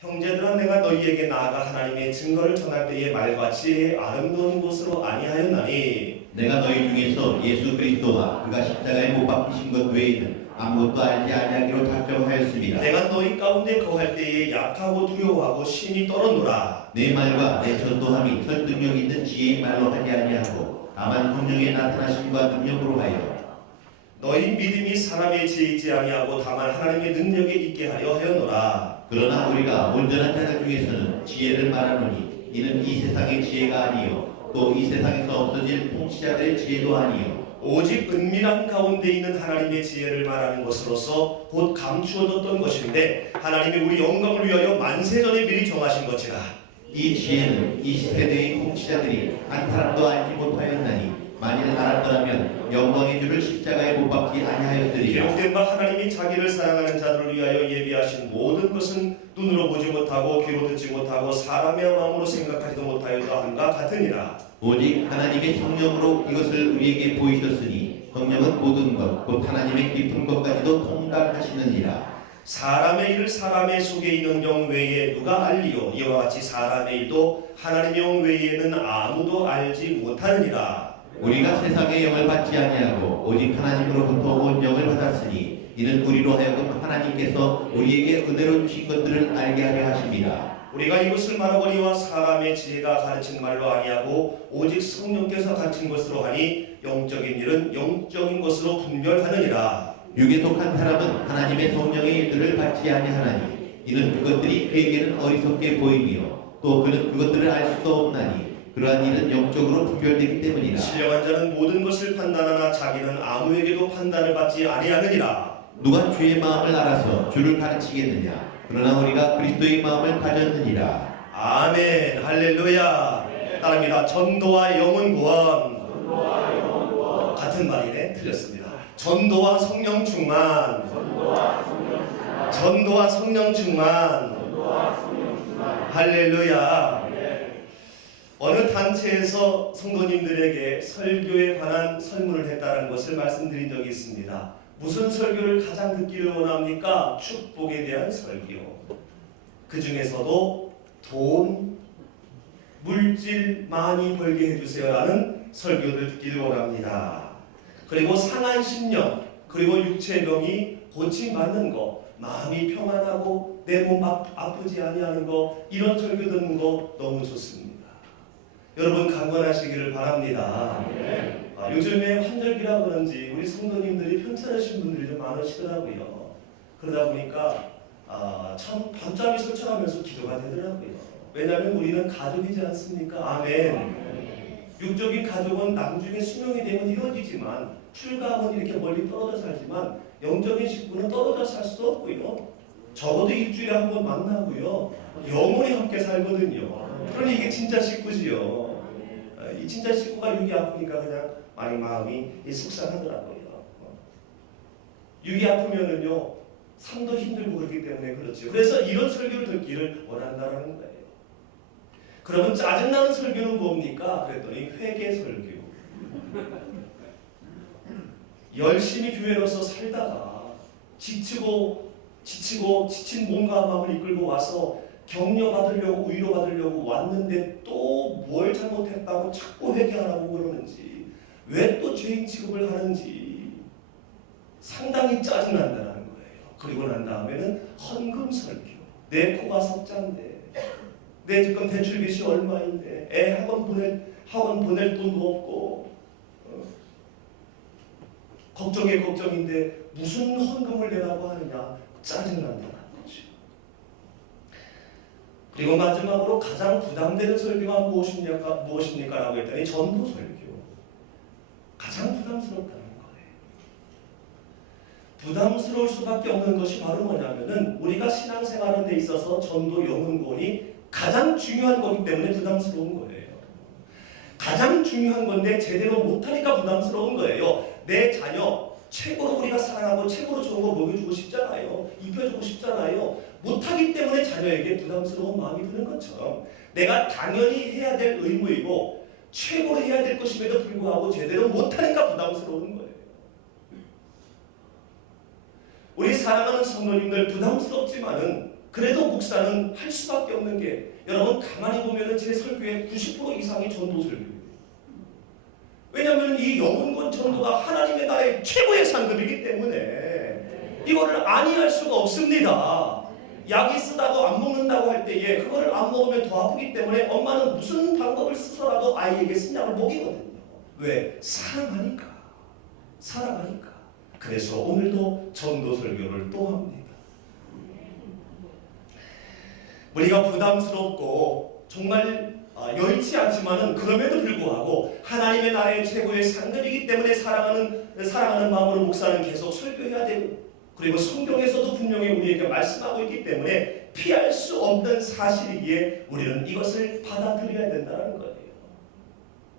형제들아, 내가 너희에게 나아가 하나님의 증거를 전할 때에 말과 지혜의 아름다운 곳으로 아니하였나니 내가 너희 중에서 예수 그리스도와 그가 십자가에 못 박히신 것 외에는 아무것도 알지 아니하기로 작정하였습니다. 내가 너희 가운데 거할 때에 약하고 두려워하고 심히 떨었노라. 내 말과 내 전도함이 설득력 있는 지혜의 말로 하지 아니하고 다만 성령의 나타나심과 능력으로 하여 너희 믿음이 사람의 지혜이지 아니하고 다만 하나님의 능력에 있게 하려 하였노라. 그러나 우리가 온전한 자들 중에서는 지혜를 말하노니 이는 이 세상의 지혜가 아니요 또 이 세상에서 없어질 통치자들의 지혜도 아니요 오직 은밀한 가운데 있는 하나님의 지혜를 말하는 것으로서 곧 감추어졌던 것인데 하나님이 우리 영광을 위하여 만세전에 미리 정하신 것이라. 이 지혜는 이 세대의 통치자들이 한 사람도 알지 못하였나니 만일 알았더라면 영광의 주를 십자가에 못 박지 아니하였으리라. 기록된 바 하나님이 자기를 사랑하는 자들을 위하여 예비하신 모든 것은 눈으로 보지 못하고 귀로 듣지 못하고 사람의 마음으로 생각하지도 못하여도 함과 같으니라. 오직 하나님의 성령으로 이것을 우리에게 보이셨으니 성령은 모든 것 곧 하나님의 깊은 것까지도 통달하시느니라. 사람의 일을 사람의 속에 있는 영 외에 누가 알리요? 이와 같이 사람의 일도 하나님의 영 외에는 아무도 알지 못하느니라. 우리가 세상의 영을 받지 아니하고 오직 하나님으로부터 온 영을 받았으니 이는 우리로 하여금 하나님께서 우리에게 은혜로 주신 것들을 알게 하려 하십니다. 우리가 이것을 말하거니와 사람의 지혜가 가르친 말로 아니하고 오직 성령께서 가르친 것으로 하니 영적인 일은 영적인 것으로 분별하느니라. 육에 속한 사람은 하나님의 성령의 일들을 받지 아니하나니 이는 그것들이 그에게는 어리석게 보이며 또 그는 그것들을 알 수도 없나니 그러한 일은 영적으로 분별되기 때문이라. 신령한 자는 모든 것을 판단하나 자기는 아무에게도 판단을 받지 아니하느니라. 누가 주의 마음을 알아서 주를 가르치겠느냐? 그러나 우리가 그리스도의 마음을 가졌느니라. 아멘. 할렐루야. 따릅니다. 전도와 영혼 구원. 같은 말이네. 틀렸습니다. 전도와 성령 충만. 전도와 성령 충만. 할렐루야. 어느 단체에서 성도님들에게 설교에 관한 설문을 했다는 것을 말씀드린 적이 있습니다. 무슨 설교를 가장 듣기를 원합니까? 축복에 대한 설교. 그 중에서도 돈, 물질 많이 벌게 해주세요라는 설교를 듣기를 원합니다. 그리고 상한 심령, 그리고 육체병이 고침받는 거, 마음이 평안하고 내 몸 아프지 아니하는 거, 이런 설교 듣는 거 너무 좋습니다. 여러분 강건하시기를 바랍니다. 요즘에 환절기라 그런지 우리 성도님들이 편찮으신 분들이 좀 많으시더라고요. 그러다 보니까 참 밤잠이 설쳐가면서 기도가 되더라고요. 왜냐하면 우리는 가족이지 않습니까? 아멘. 육적인 가족은 나중에 수명이 되면 헤어지지만 출가하면 이렇게 멀리 떨어져 살지만 영적인 식구는 떨어져 살 수도 없고요. 적어도 일주일에 한 번 만나고요. 영원히 함께 살거든요. 그러니 이게 진짜 식구지요. 이 진짜 식구가 육이 아프니까 그냥 많이 마음이 속상하더라고요. 육이 아프면은요 삶도 힘들고 그렇기 때문에 그렇죠. 그래서 이런 설교를 듣기를 원한다는 거예요. 그러면 짜증나는 설교는 뭡니까? 그랬더니 회개 설교. 열심히 교회로서 살다가 지친 몸과 마음을 이끌고 와서 격려받으려고 위로받으려고 왔는데 또 뭘 잘못했다고 자꾸 회개하라고 그러는지 왜 또 죄인 취급을 하는지 상당히 짜증난다는 거예요. 그리고 난 다음에는 헌금 설교. 내 코가 석자인데 내 지금 대출 빚이 얼마인데 애 학원 보낼 돈도 없고 걱정에 걱정인데 무슨 헌금을 내라고 하느냐. 짜증난다는 거죠. 그리고 마지막으로 가장 부담되는 설교가 무엇입니까? 라고 했더니 전도 설교. 가장 부담스럽다는 거예요. 부담스러울 수밖에 없는 것이 바로 뭐냐면은 우리가 신앙생활하는 데 있어서 전도 영혼구원이 가장 중요한 거기 때문에 부담스러운 거예요. 가장 중요한 건데 제대로 못하니까 부담스러운 거예요. 내 자녀 최고로 우리가 사랑하고 최고로 좋은 거 먹여주고 싶잖아요. 입혀주고 싶잖아요. 못하기 때문에 자녀에게 부담스러운 마음이 드는 것처럼 내가 당연히 해야 될 의무이고 최고로 해야 될 것임에도 불구하고 제대로 못하니까 부담스러운 거예요. 우리 사랑하는 성도님들 부담스럽지만은 그래도 목사는 할 수밖에 없는 게, 여러분 가만히 보면은 제 설교의 90% 이상이 전도 설교예요. 왜냐하면 이 영혼권 전도가 하나님의 나라의 최고의 상급이기 때문에 이거를 아니할 수가 없습니다. 약이 쓰다고 안 먹는다고 할 때에 그거를 안 먹으면 더 아프기 때문에 엄마는 무슨 방법을 쓰서라도 아이에게 쓴약을 먹이거든요. 왜? 사랑하니까. 사랑하니까. 그래서 오늘도 전도 설교를 또 합니다. 우리가 부담스럽고 정말 여의치 않지만은 그럼에도 불구하고 하나님의 나라의 최고의 상급이기 때문에 사랑하는 마음으로 목사는 계속 설교해야 되고, 그리고 성경에서도 분명히 우리에게 말씀하고 있기 때문에 피할 수 없는 사실이기에 우리는 이것을 받아들여야 된다는 거예요.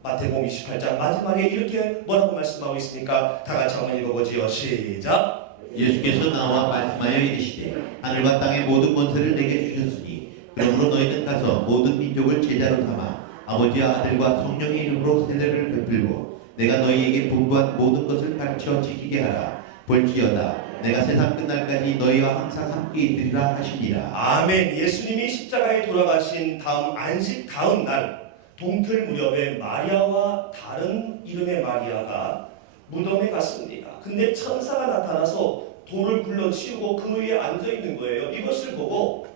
마태복음 28장 마지막에 이렇게 뭐라고 말씀하고 있습니까? 다 같이 한번 읽어보지요. 시작. 예수께서 나와 말씀하여 이르시되 하늘과 땅의 모든 권세를 내게 주셨으니 그러므로 너희는 가서 모든 민족을 제자로 삼아 아버지와 아들과 성령의 이름으로 세례를 베풀고 내가 너희에게 분부한 모든 것을 가르쳐 지키게 하라. 볼지어다 내가 세상 끝날까지 너희와 항상 함께 있으리라 하시니라. 아멘. 예수님이 십자가에 돌아가신 다음 안식 다음 날 동틀 무렵에 마리아와 다른 이름의 마리아가 무덤에 갔습니다. 근데 천사가 나타나서 돌을 굴러치우고 그 위에 앉아 있는 거예요. 이것을 보고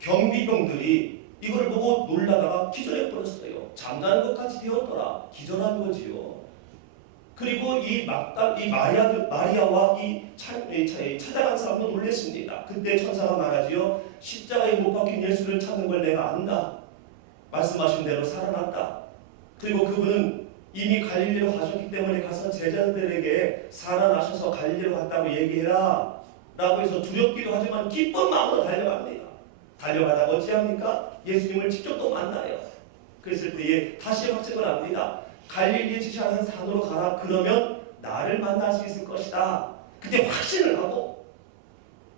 경비병들이 이걸 보고 놀라다가 기절해 버렸어요. 잠자는 것 같이 되었더라. 기절한 거지요. 그리고 이 마리아와 이 찾아간 사람도 놀랐습니다. 그때 천사가 말하지요. 십자가에 못 박힌 예수를 찾는 걸 내가 안다. 말씀하신 대로 살아났다. 그리고 그분은 이미 갈릴리로 가셨기 때문에 가서 제자들에게 살아나셔서 갈릴리로 갔다고 얘기해라 라고 해서 두렵기도 하지만 기쁜 마음으로 달려갑니다. 달려가다가 어찌합니까? 예수님을 직접 또 만나요. 그랬을 때에 다시 확증을 합니다. 갈릴리에 지시하는 산으로 가라. 그러면 나를 만날 수 있을 것이다. 그때 확신을 하고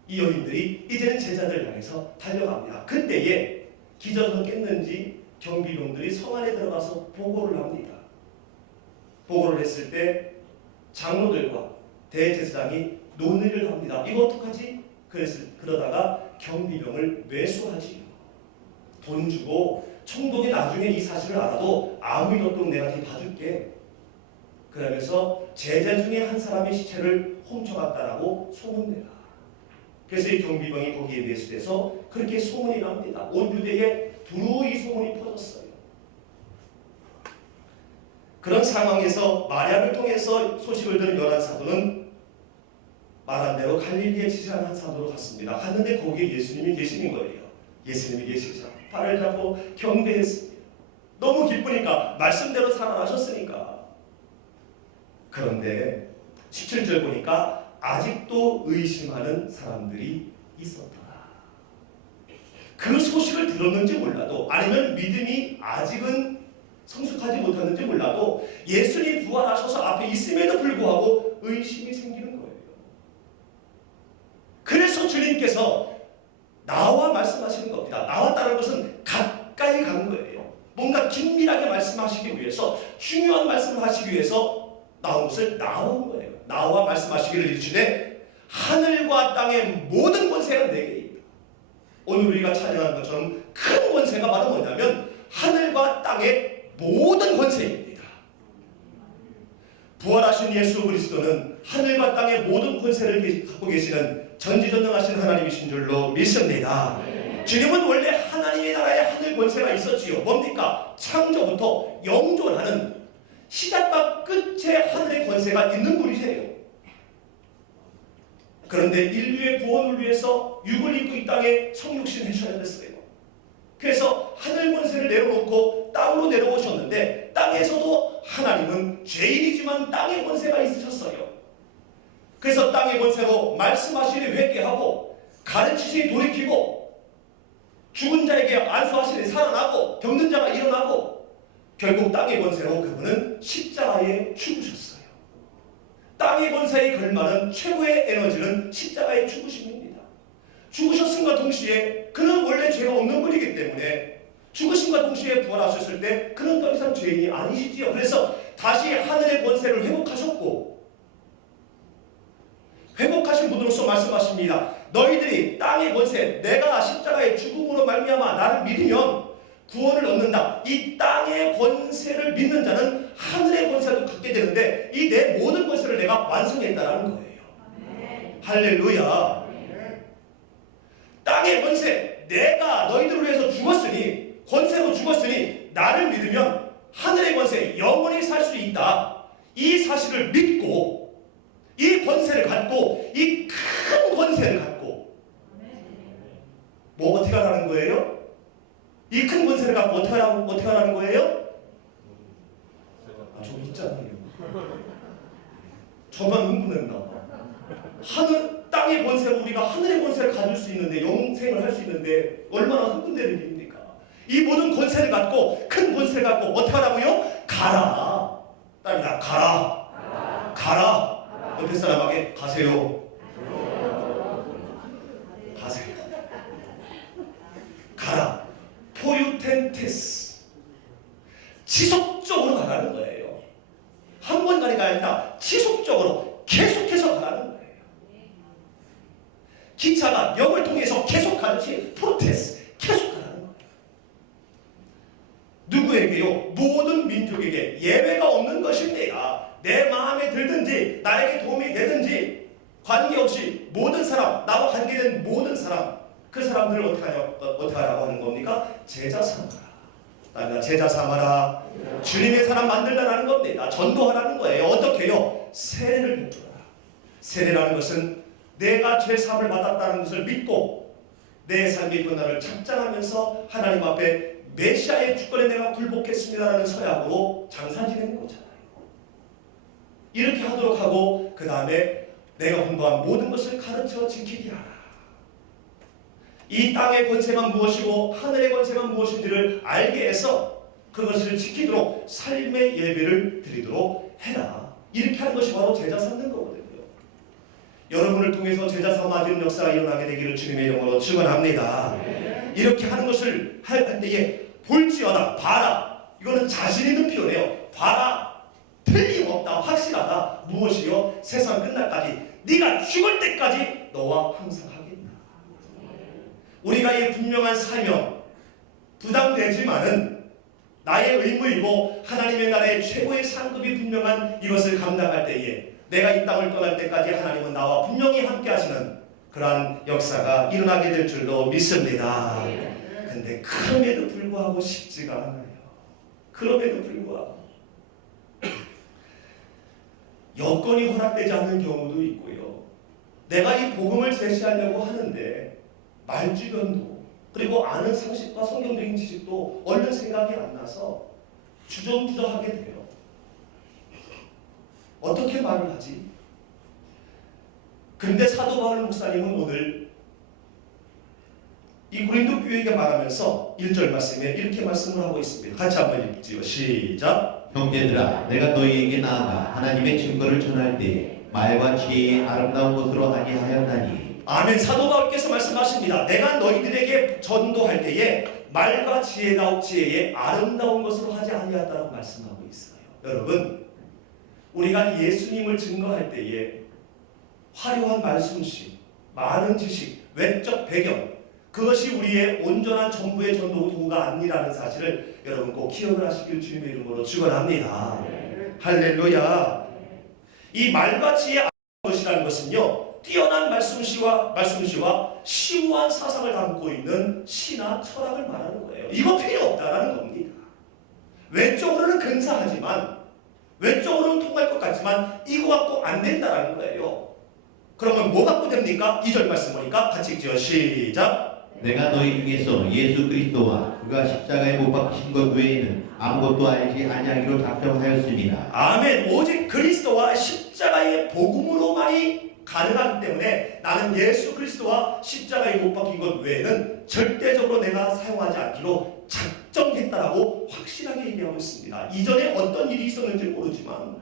이 여인들이 이제는 제자들 향해서 달려갑니다. 그때에 기절해서 깼는지 경비병들이 성 안에 들어가서 보고를 합니다. 보고를 했을 때 장로들과 대제사장이 논의를 합니다. 이거 어떡하지? 그러다가 경비병을 매수하지요. 돈 주고 총독이 나중에 이 사실을 알아도 아무 일 없도록 내가 뒤 봐줄게. 그러면서 제자 중에 한 사람의 시체를 훔쳐갔다라고 소문내라. 그래서 이 경비병이 거기에 매수돼서 그렇게 소문이 납니다. 온 유대에 두루 이 소문이 퍼졌어요. 그런 상황에서 마리아를 통해서 소식을 들은 열한 사도는 말한 대로 갈릴리에 지시한 한 사도로 갔습니다. 갔는데 거기에 예수님이 계시는 거예요. 예수님이 계시자 발을 잡고 경배했습니다. 너무 기쁘니까, 말씀대로 살아나셨으니까. 그런데 17절 보니까 아직도 의심하는 사람들이 있었더라. 그 소식을 들었는지 몰라도, 아니면 믿음이 아직은 성숙하지 못하는지 몰라도 예수님 부활하셔서 앞에 있음에도 불구하고 의심이 생기는 거예요. 그래서 주님께서 나와 말씀하시는 겁니다. 나왔다는 것은 가까이 간 거예요. 뭔가 긴밀하게 말씀하시기 위해서, 중요한 말씀을 하시기 위해서 나온 것을 나온 거예요. 나와 말씀하시기를 이르시되 하늘과 땅의 모든 권세가 내게 있다. 오늘 우리가 찬양하는 것처럼 큰 권세가 바로 뭐냐면 하늘과 땅의 모든 권세입니다. 부활하신 예수 그리스도는 하늘과 땅의 모든 권세를 갖고 계시는 전지전능하신 하나님이신 줄로 믿습니다. 주님은 원래 하나님의 나라에 하늘 권세가 있었지요. 뭡니까? 창조부터 영존하는 시작과 끝에 하늘의 권세가 있는 분이세요. 그런데 인류의 구원을 위해서 육을 입고 이 땅에 성육신 해셔야 됐어요. 그래서 하늘 권세를 내려놓고 땅으로 내려오셨는데, 땅에서도 하나님은 죄인이지만 땅의 권세가 있으셨어요. 그래서 땅의 권세로 말씀하시니 회개하고, 가르치시니 돌이키고, 죽은 자에게 안수하시니 살아나고, 병든 자가 일어나고, 결국 땅의 권세로 그분은 십자가에 죽으셨어요. 땅의 권세에 걸맞은 최고의 에너지는 십자가의 죽으심입니다. 죽으셨음과 동시에 그는 원래 죄가 없는 분이기 때문에 죽으심과 동시에 부활하셨을 때 그는 더 이상 죄인이 아니시지요. 그래서 다시 하늘의 권세를 회복하셨고, 회복하신 분으로서 말씀하십니다. 너희들이 땅의 권세, 내가 십자가의 죽음으로 말미암아 나를 믿으면 구원을 얻는다. 이 땅의 권세를 믿는 자는 하늘의 권세도 갖게 되는데 이 내 모든 권세를 내가 완성했다라는 거예요. 할렐루야. 땅의 권세, 내가 너희들을 위해서 죽었으니, 권세로 죽었으니 나를 믿으면 하늘의 권세, 영원히 살 수 있다. 이 사실을 믿고 이 권세를 갖고, 이 큰 권세를 갖고 뭐 어떻게 하라는 거예요? 이 큰 권세를 갖고 어떻게 하라는 거예요? 저기 있잖아요. 저만 흥분했나? 땅의 권세로 우리가 하늘의 권세를 가질 수 있는데, 영생을 할 수 있는데 얼마나 흥분되는 일입니까? 이 모든 권세를 갖고, 큰 권세를 갖고 어떻게 하라고요? 가라. 따릅니다. 가라. 옆에 사람에게 가세요. 가라. 포유텐테스. 지속적으로 가라는 거예요. 한 번 가는 게 아니라 지속적으로 계속해서 가라는 거예요. 기차가 역을 통해서 계속 가듯이 프로테스, 계속 가라는 거예요. 누구에게요? 모든 민족에게 예외가 없는 것입니다. 내 마음에 들든지 나에게 도움이 되든지 관계없이 모든 사람, 나와 관계된 모든 사람, 그 사람들을 어떻게 하라고 하는 겁니까? 제자 삼아라. 제자 삼아라. 주님의 사람 만들라는 겁니다. 전도하라는 거예요. 어떻게요? 세례를 베풀어라. 세례라는 것은 내가 죄 사함을 받았다는 것을 믿고 내 삶의 변화를 착장하면서 하나님 앞에 메시아의 주권에 내가 굴복했습니다라는 서약으로 장사 지내는 거잖아요. 이렇게 하도록 하고 그 다음에 내가 공부한 모든 것을 가르쳐 지키게 하라. 이 땅의 권세가 무엇이고 하늘의 권세가 무엇인지를 알게 해서 그것을 지키도록 삶의 예배를 드리도록 해라. 이렇게 하는 것이 바로 제자 삼는 거거든요. 여러분을 통해서 제자 삼아지는 역사가 일어나게 되기를 주님의 이름으로 축원합니다. 이렇게 하는 것을 할 때에 볼지어다, 봐라. 이거는 자신 있는 표현이에요. 봐라. 틀림없다, 확실하다. 무엇이요? 세상 끝날까지, 네가 죽을 때까지 너와 항상 하겠다. 우리가 이 분명한 사명, 부담되지만은 나의 의무이고 하나님의 나라의 최고의 상급이 분명한 이것을 감당할 때에 내가 이 땅을 떠날 때까지 하나님은 나와 분명히 함께 하시는 그러한 역사가 일어나게 될 줄로 믿습니다. 근데 그럼에도 불구하고 쉽지가 않아요. 그럼에도 불구하고 여건이 허락되지 않는 경우도 있고요. 내가 이 복음을 제시하려고 하는데 말주변도 그리고 아는 상식과 성경적인 지식도 얼른 생각이 안 나서 주저하게 돼요. 어떻게 말을 하지? 근데 사도 바울 목사님은 오늘 이 고린도 교회에게 말하면서 1절 말씀에 이렇게 말씀을 하고 있습니다. 같이 한번 읽지요. 시작. 형제들아, 내가 너희에게 나아가 하나님의 증거를 전할 때에 말과 지혜의 아름다운 것으로 아니하였나니. 아멘. 사도 바울께서 말씀하십니다. 내가 너희들에게 전도할 때에 말과 지혜의 아름다운 것으로 하지 아니하였다고 말씀하고 있어요. 여러분, 우리가 예수님을 증거할 때에 화려한 말솜씨, 많은 지식, 외적 배경, 그것이 우리의 온전한 전부의 전도 도구가 아니라는 사실을 여러분 꼭 기억을 하시길 주님의 이름으로 축원합니다. 할렐루야. 이 말과 지혜의 것이라는 것은요, 뛰어난 말씀시와 심오한 사상을 담고 있는 시나 철학을 말하는 거예요. 이거 필요 없다라는 겁니다. 외적으로는 근사하지만, 외적으로는 통할 것 같지만 이거 갖고 안 된다라는 거예요. 그러면 뭐 갖고 됩니까? 2절 말씀 보니까 같이 읽죠. 시작. 내가 너희 중에서 예수 그리스도와 그가 십자가에 못 박히신 것 외에는 아무것도 알지 아니하기로 작정하였습니다. 아멘. 오직 그리스도와 십자가의 복음으로만이 가능하기 때문에 나는 예수 그리스도와 십자가에 못 박힌 것 외에는 절대적으로 내가 사용하지 않기로 작정했다라고 확실하게 얘기하고 있습니다. 이전에 어떤 일이 있었는지 모르지만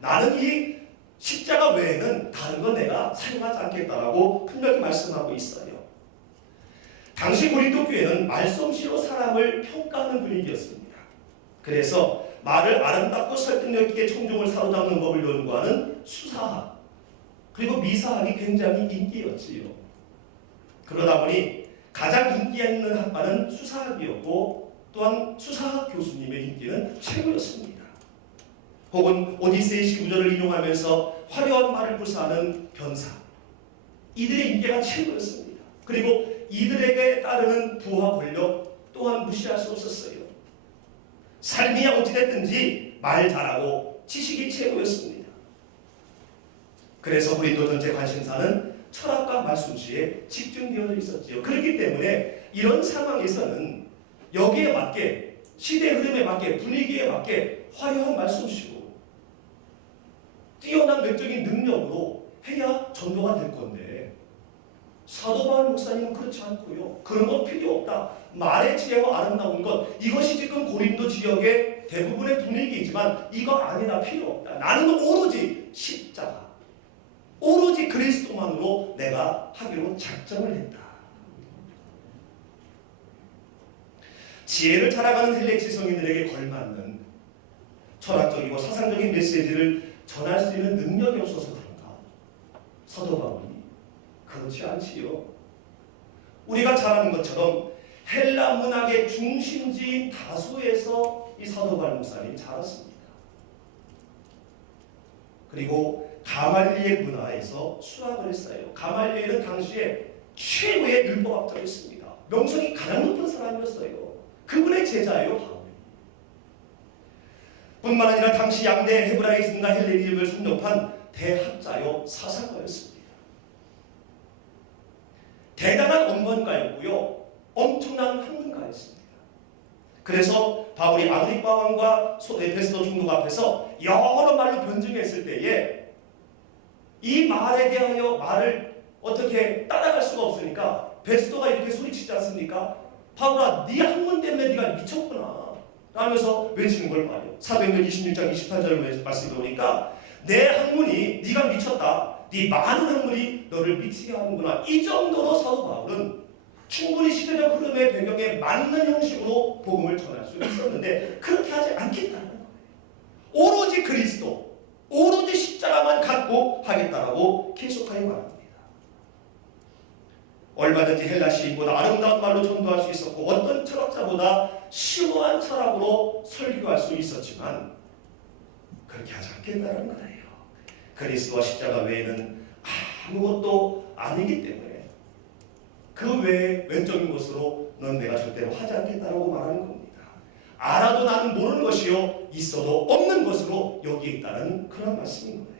나는 이 십자가 외에는 다른 건 내가 사용하지 않겠다라고 분명히 말씀하고 있어요. 당시 고린도 교회는 말솜씨로 사람을 평가하는 분위기였습니다. 그래서 말을 아름답고 설득력 있게 청중을 사로잡는 법을 연구하는 수사학 그리고 미사학이 굉장히 인기였지요. 그러다 보니 가장 인기 있는 학과는 수사학이었고 또한 수사학 교수님의 인기는 최고였습니다. 혹은 오디세이 시구절을 인용하면서 화려한 말을 구사하는 변사, 이들의 인기가 최고였습니다. 그리고 이들에게 따르는 부하 권력 또한 무시할 수 없었어요. 삶이 어찌됐든지 말 잘하고 지식이 최고였습니다. 그래서 고린도 전체 관심사는 철학과 말씀시에 집중되어 있었지요. 그렇기 때문에 이런 상황에서는 여기에 맞게, 시대 흐름에 맞게, 분위기에 맞게 화려한 말씀시고 뛰어난 외적인 능력으로 해야 전도가 될 건데, 사도 바울 목사님은 그렇지 않고요. 그런 건 필요 없다. 말의 지혜와 아름다운 것, 이것이 지금 고린도 지역의 대부분의 분위기이지만 이거 아니다, 필요 없다. 나는 오로지 십자가, 오로지 그리스도만으로 내가 하기로 작정을 했다. 지혜를 자랑하는 헬레 지성인들에게 걸맞는 철학적이고 사상적인 메시지를 전할 수 있는 능력이 없어서 그런가? 사도 바울이 그렇지 않지요. 우리가 잘 아는 것처럼 헬라 문학의 중심지인 다소에서 이 사도 바울 목사님이 자랐습니다. 그리고 가말리엘 문화에서 수학을 했어요. 가말리엘은 당시에 최고의 율법학자였습니다. 명성이 가장 높은 사람이었어요. 그분의 제자예요, 바울이. 뿐만 아니라 당시 양대 헤브라이즘과 헬레니즘을 섭렵한 대학자요 사상가였습니다. 대단한 언변가였고요, 엄청난 학문가였습니다. 그래서 바울이 아그리파 왕과 베스도 총독 앞에서 여러 말로 변증했을 때에 이 말에 대하여 말을 어떻게 따라갈 수가 없으니까 베스도가 이렇게 소리치지 않습니까? 바울아, 네 학문 때문에 네가 미쳤구나 라면서 외치는 걸 봐요. 사도행전 26장 28절 말씀을 보니까 내 학문이 네가 미쳤다, 네 많은 학문이 너를 미치게 하는구나. 이 정도로 사도 바울은 충분히 시대적 흐름의 배경에 맞는 형식으로 복음을 전할 수 있었는데 그렇게 하지 않겠다는 거예요. 오로지 그리스도, 오로지 십자가만 갖고 하겠다라고 계속하여 말합니다. 얼마든지 헬라 시인보다 아름다운 말로 전도할 수 있었고 어떤 철학자보다 심오한 철학으로 설교할 수 있었지만 그렇게 하지 않겠다는 거예요. 그리스도와 십자가 외에는 아무것도 아니기 때문에 그 외에 외적인 것으로 넌 내가 절대로 하지 않겠다라고 말하는 겁니다. 알아도 나는 모르는 것이요 있어도 없는 것으로 여기에 있다는 그런 말씀인 거예요.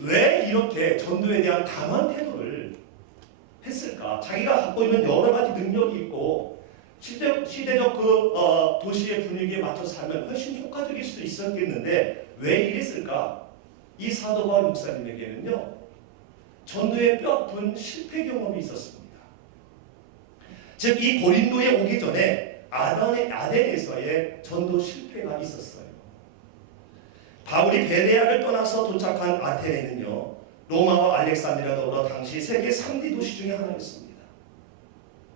왜 이렇게 전도에 대한 강한 태도를 했을까? 자기가 갖고 있는 여러 가지 능력이 있고 시대적 그 도시의 분위기에 맞춰 살면 훨씬 효과적일 수도 있었겠는데 왜 이랬을까? 이 사도 바울 목사님에게는요, 전도의 뼈아픈 실패 경험이 있었습니다. 즉 이 고린도에 오기 전에 아덴에서의 전도 실패가 있었어요. 바울이 베레아를 떠나서 도착한 아테네는요, 로마와 알렉산드리아 더불어 당시 세계 3대 도시 중에 하나였습니다.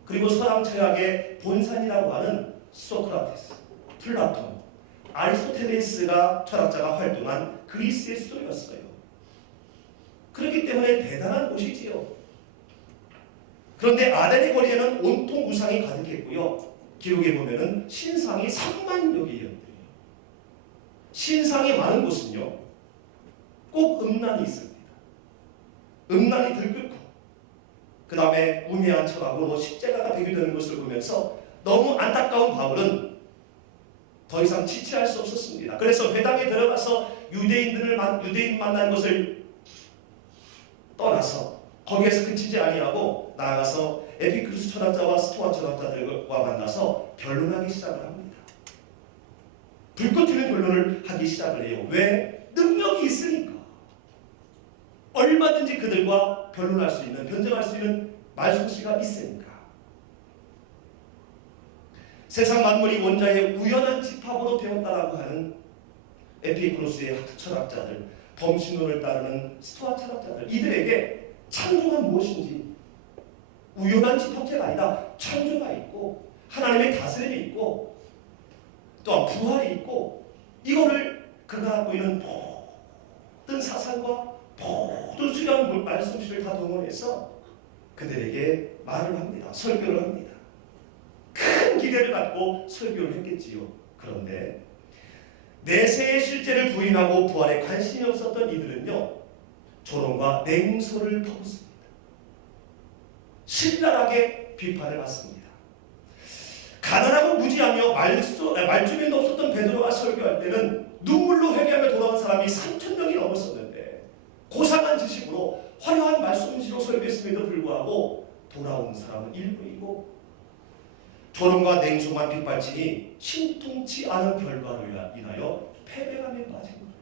그리고 서양 철학의 본산이라고 하는 소크라테스, 플라톤, 아리스토텔레스가 철학자가 활동한 그리스의 수도였어요. 그렇기 때문에 대단한 곳이지요. 그런데 아덴의 거리에는 온통 우상이 가득했고요. 기록에 보면은 신상이 3만 여 개였대요. 신상이 많은 곳은요, 꼭 음란이 있습니다. 음란이 들끓고 그 다음에 우매한 철학으로 십자가가 배교되는 것을 보면서 너무 안타까운 바울은 더 이상 지체할 수 없었습니다. 그래서 회당에 들어가서 유대인 만나는 것을 떠나서 거기에서 그치지 아니하고 나아가서 에피크루스 철학자와 스토아 철학자들과 만나서 변론하기 시작을 합니다. 불꽃 튀는 변론을 하기 시작을 해요. 왜? 능력이 있으니까. 얼마든지 그들과 변론할 수 있는, 변증할 수 있는 말솜씨가 있으니까. 세상 만물이 원자의 우연한 집합으로 되었다라고 하는 에피쿠로스의 철학자들, 범신론을 따르는 스토아 철학자들, 이들에게 창조가 무엇인지, 우연한 집합체가 아니라 창조가 있고 하나님의 다스림이 있고 또한 부활이 있고, 이거를 그가 갖고 있는 모든 사상과 모든 수련 말씀실을 다 동원해서 그들에게 말을 합니다. 설교를 합니다. 큰 기대를 갖고 설교를 했겠지요. 그런데 내세의 실제를 부인하고 부활에 관심이 없었던 이들은요, 조롱과 냉소를 퍼붓습니다. 신랄하게 비판을 받습니다. 가난하고 무지하며 말주변도 없었던 베드로가 설교할 때는 눈물로 회개하며 돌아온 사람이 3,000명이 넘었었는데, 고상한 지식으로 화려한 말씀으로 설교했음에도 불구하고 돌아온 사람은 일부이고, 조롱과 냉소만 빗발치니 신통치 않은 결과로 인하여 패배감에 빠진 거예요.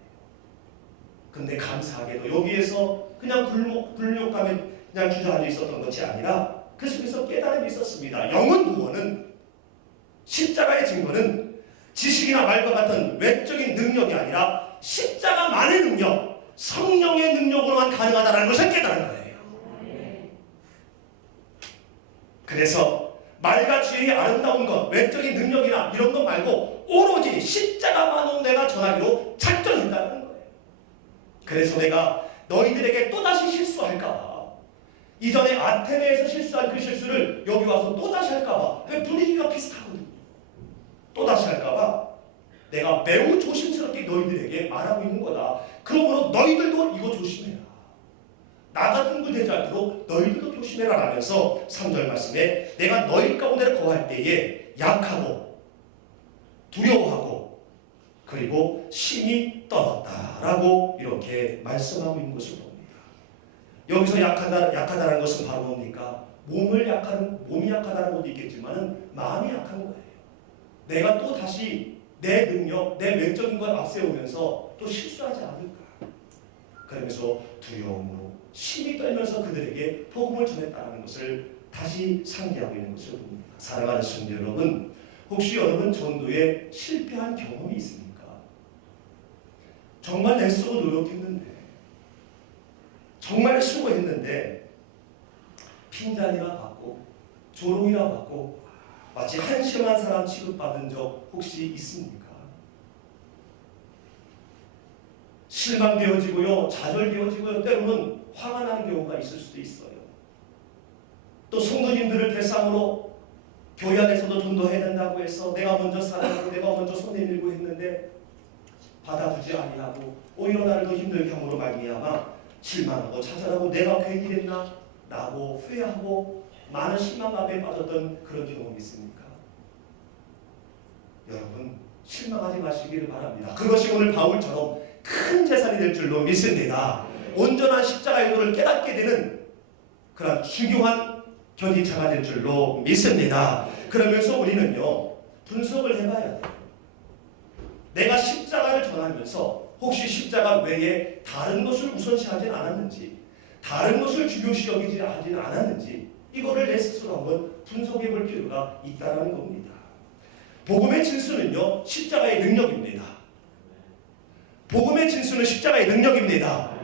근데 감사하게도 여기에서 그냥 불욕감에 그냥 주저앉아 있었던 것이 아니라 그 속에서 깨달음이 있었습니다. 영혼 구원은, 십자가의 증거는 지식이나 말과 같은 외적인 능력이 아니라 십자가만의 능력, 성령의 능력으로만 가능하다는 것을 깨달은 거예요. 그래서 말과 지혜의 아름다운 것, 외적인 능력이나 이런 것 말고 오로지 십자가만으로 내가 전하기로 작정했다는 거예요. 그래서 내가 너희들에게 또다시 실수할까봐, 이전에 아테네에서 실수한 그 실수를 여기 와서 또다시 할까봐, 분위기가 비슷하거든요. 또다시 할까봐 내가 매우 조심스럽게 너희들에게 말하고 있는 거다. 그러므로 너희들도 이거 조심해라. 나 같은 그 되지 않도록 너희들도 조심해라 라면서 3절 말씀에 내가 너희 가운데 거할 때에 약하고 두려워하고 그리고 심히 떨었다라고 이렇게 말씀하고 있는 것을 봅니다. 여기서 약하다는 것은 바로 뭡니까? 몸이 약하다는 것도 있겠지만 마음이 약한 거예요. 내가 또 다시 내 능력, 내 외적인 걸 앞세우면서 또 실수하지 않을까. 그러면서 두려움으로 심히 떨면서 그들에게 복음을 전했다는 것을 다시 상기하고 있는 것을 봅니다. 사랑하는 성도 여러분, 혹시 여러분 전도에 실패한 경험이 있습니까? 정말 애쓰고 노력했는데, 정말 수고했는데 핀잔이나 받고 조롱이나 받고 마치 한심한 사람 취급받은 적 혹시 있습니까? 실망되어지고요, 좌절되어지고요, 때로는 화가 나는 경우가 있을 수도 있어요. 또 성도님들을 대상으로 교회 안에서도 전도해야 된다고 해서 내가 먼저 사랑하고 내가 먼저 손 내밀고 했는데 받아주지 아니하고 오히려 나를 더 힘들게 함으로 말미암아 실망하고 좌절하고 내가 괜히 했나 라고 후회하고 많은 실망감에 빠졌던 그런 경험이 있습니까? 여러분, 실망하지 마시기를 바랍니다. 그것이 오늘 바울처럼 큰 재산이 될 줄로 믿습니다. 온전한 십자가의 의도를 깨닫게 되는 그런 중요한 견디차가 될 줄로 믿습니다. 그러면서 우리는요, 분석을 해봐야 돼요. 내가 십자가를 전하면서 혹시 십자가 외에 다른 것을 우선시하지 않았는지, 다른 것을 중요시 여기지 않았는지, 이거를 내 스스로 한번 분석해 볼 필요가 있다는 겁니다. 복음의 진수는요, 십자가의 능력입니다. 복음의 진수는 십자가의 능력입니다.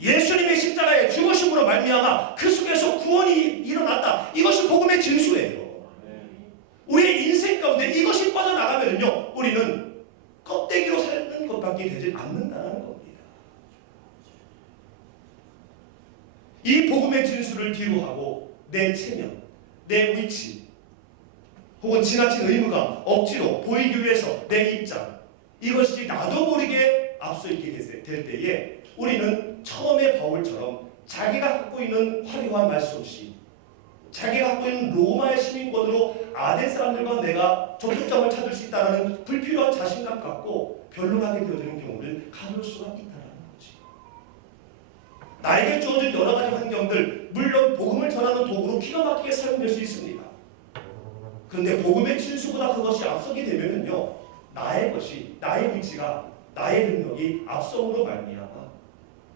예수님의 십자가의 죽으심으로 말미암아 그 속에서 구원이 일어났다. 이것이 복음의 진수예요. 우리의 인생 가운데 이것이 빠져나가면요, 우리는 껍데기로 사는 것밖에 되지 않는다는 겁니다. 이 복음의 진수를 뒤로하고 내 체면, 내 위치, 혹은 지나친 의무감, 억지로 보이기 위해서 내 입장, 이것이 나도 모르게 앞서 있게 될 때에 우리는 처음에 바울처럼 자기가 갖고 있는 화려한 말솜씨, 자기가 갖고 있는 로마의 시민권으로 아덴 사람들과 내가 접촉점을 찾을 수 있다는 불필요한 자신감 갖고 변론하게 되어지는 경우를 가질 수가 있다는 거지. 나에게 주어진 여러 가지 환경들, 물론 복음을 전하는 도구로 기가 막히게 사용될 수 있습니다. 그런데 복음의 진수보다 그것이 앞서게 되면은요, 나의 것이, 나의 위치가, 나의 능력이 앞섬으로 말미암아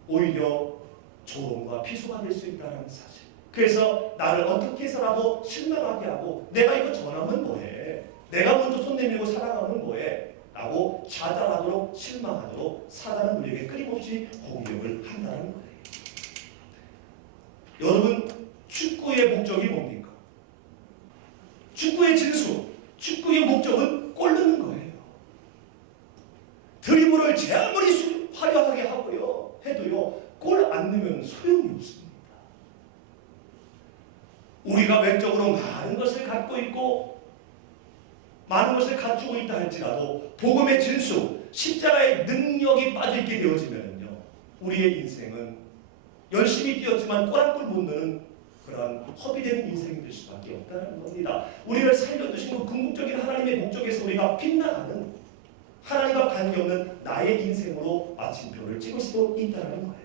오히려 조롱과 피소가 될 수 있다는 사실. 그래서 나를 어떻게 해서라도 실망하게 하고 내가 이거 전하면 뭐해? 내가 먼저 손 내밀고 살아가면 뭐해? 라고 좌절하도록 실망하도록 사단은 우리에게 끊임없이 공격을 한다는 거예요. 여러분, 축구의 목적이 뭡니까? 축구의 진수, 축구의 목적은 골 넣는 거예요. 드리블을 제 아무리 화려하게 하고요, 해도요, 골 안 넣으면 소용이 없습니다. 우리가 외적으로 많은 것을 갖고 있고 많은 것을 갖추고 있다 할지라도 복음의 진수, 십자가의 능력이 빠져있게 되어지면요, 우리의 인생은 열심히 뛰었지만 꼬락골 못 넣는 그러한 허비되는 인생이 될 수밖에 없다는 겁니다. 우리를 살려두신 그 궁극적인 하나님의 목적에서 우리가 빗나가는, 하나님과 관계없는 나의 인생으로 마침표를 찍을 수도 있다는 거예요.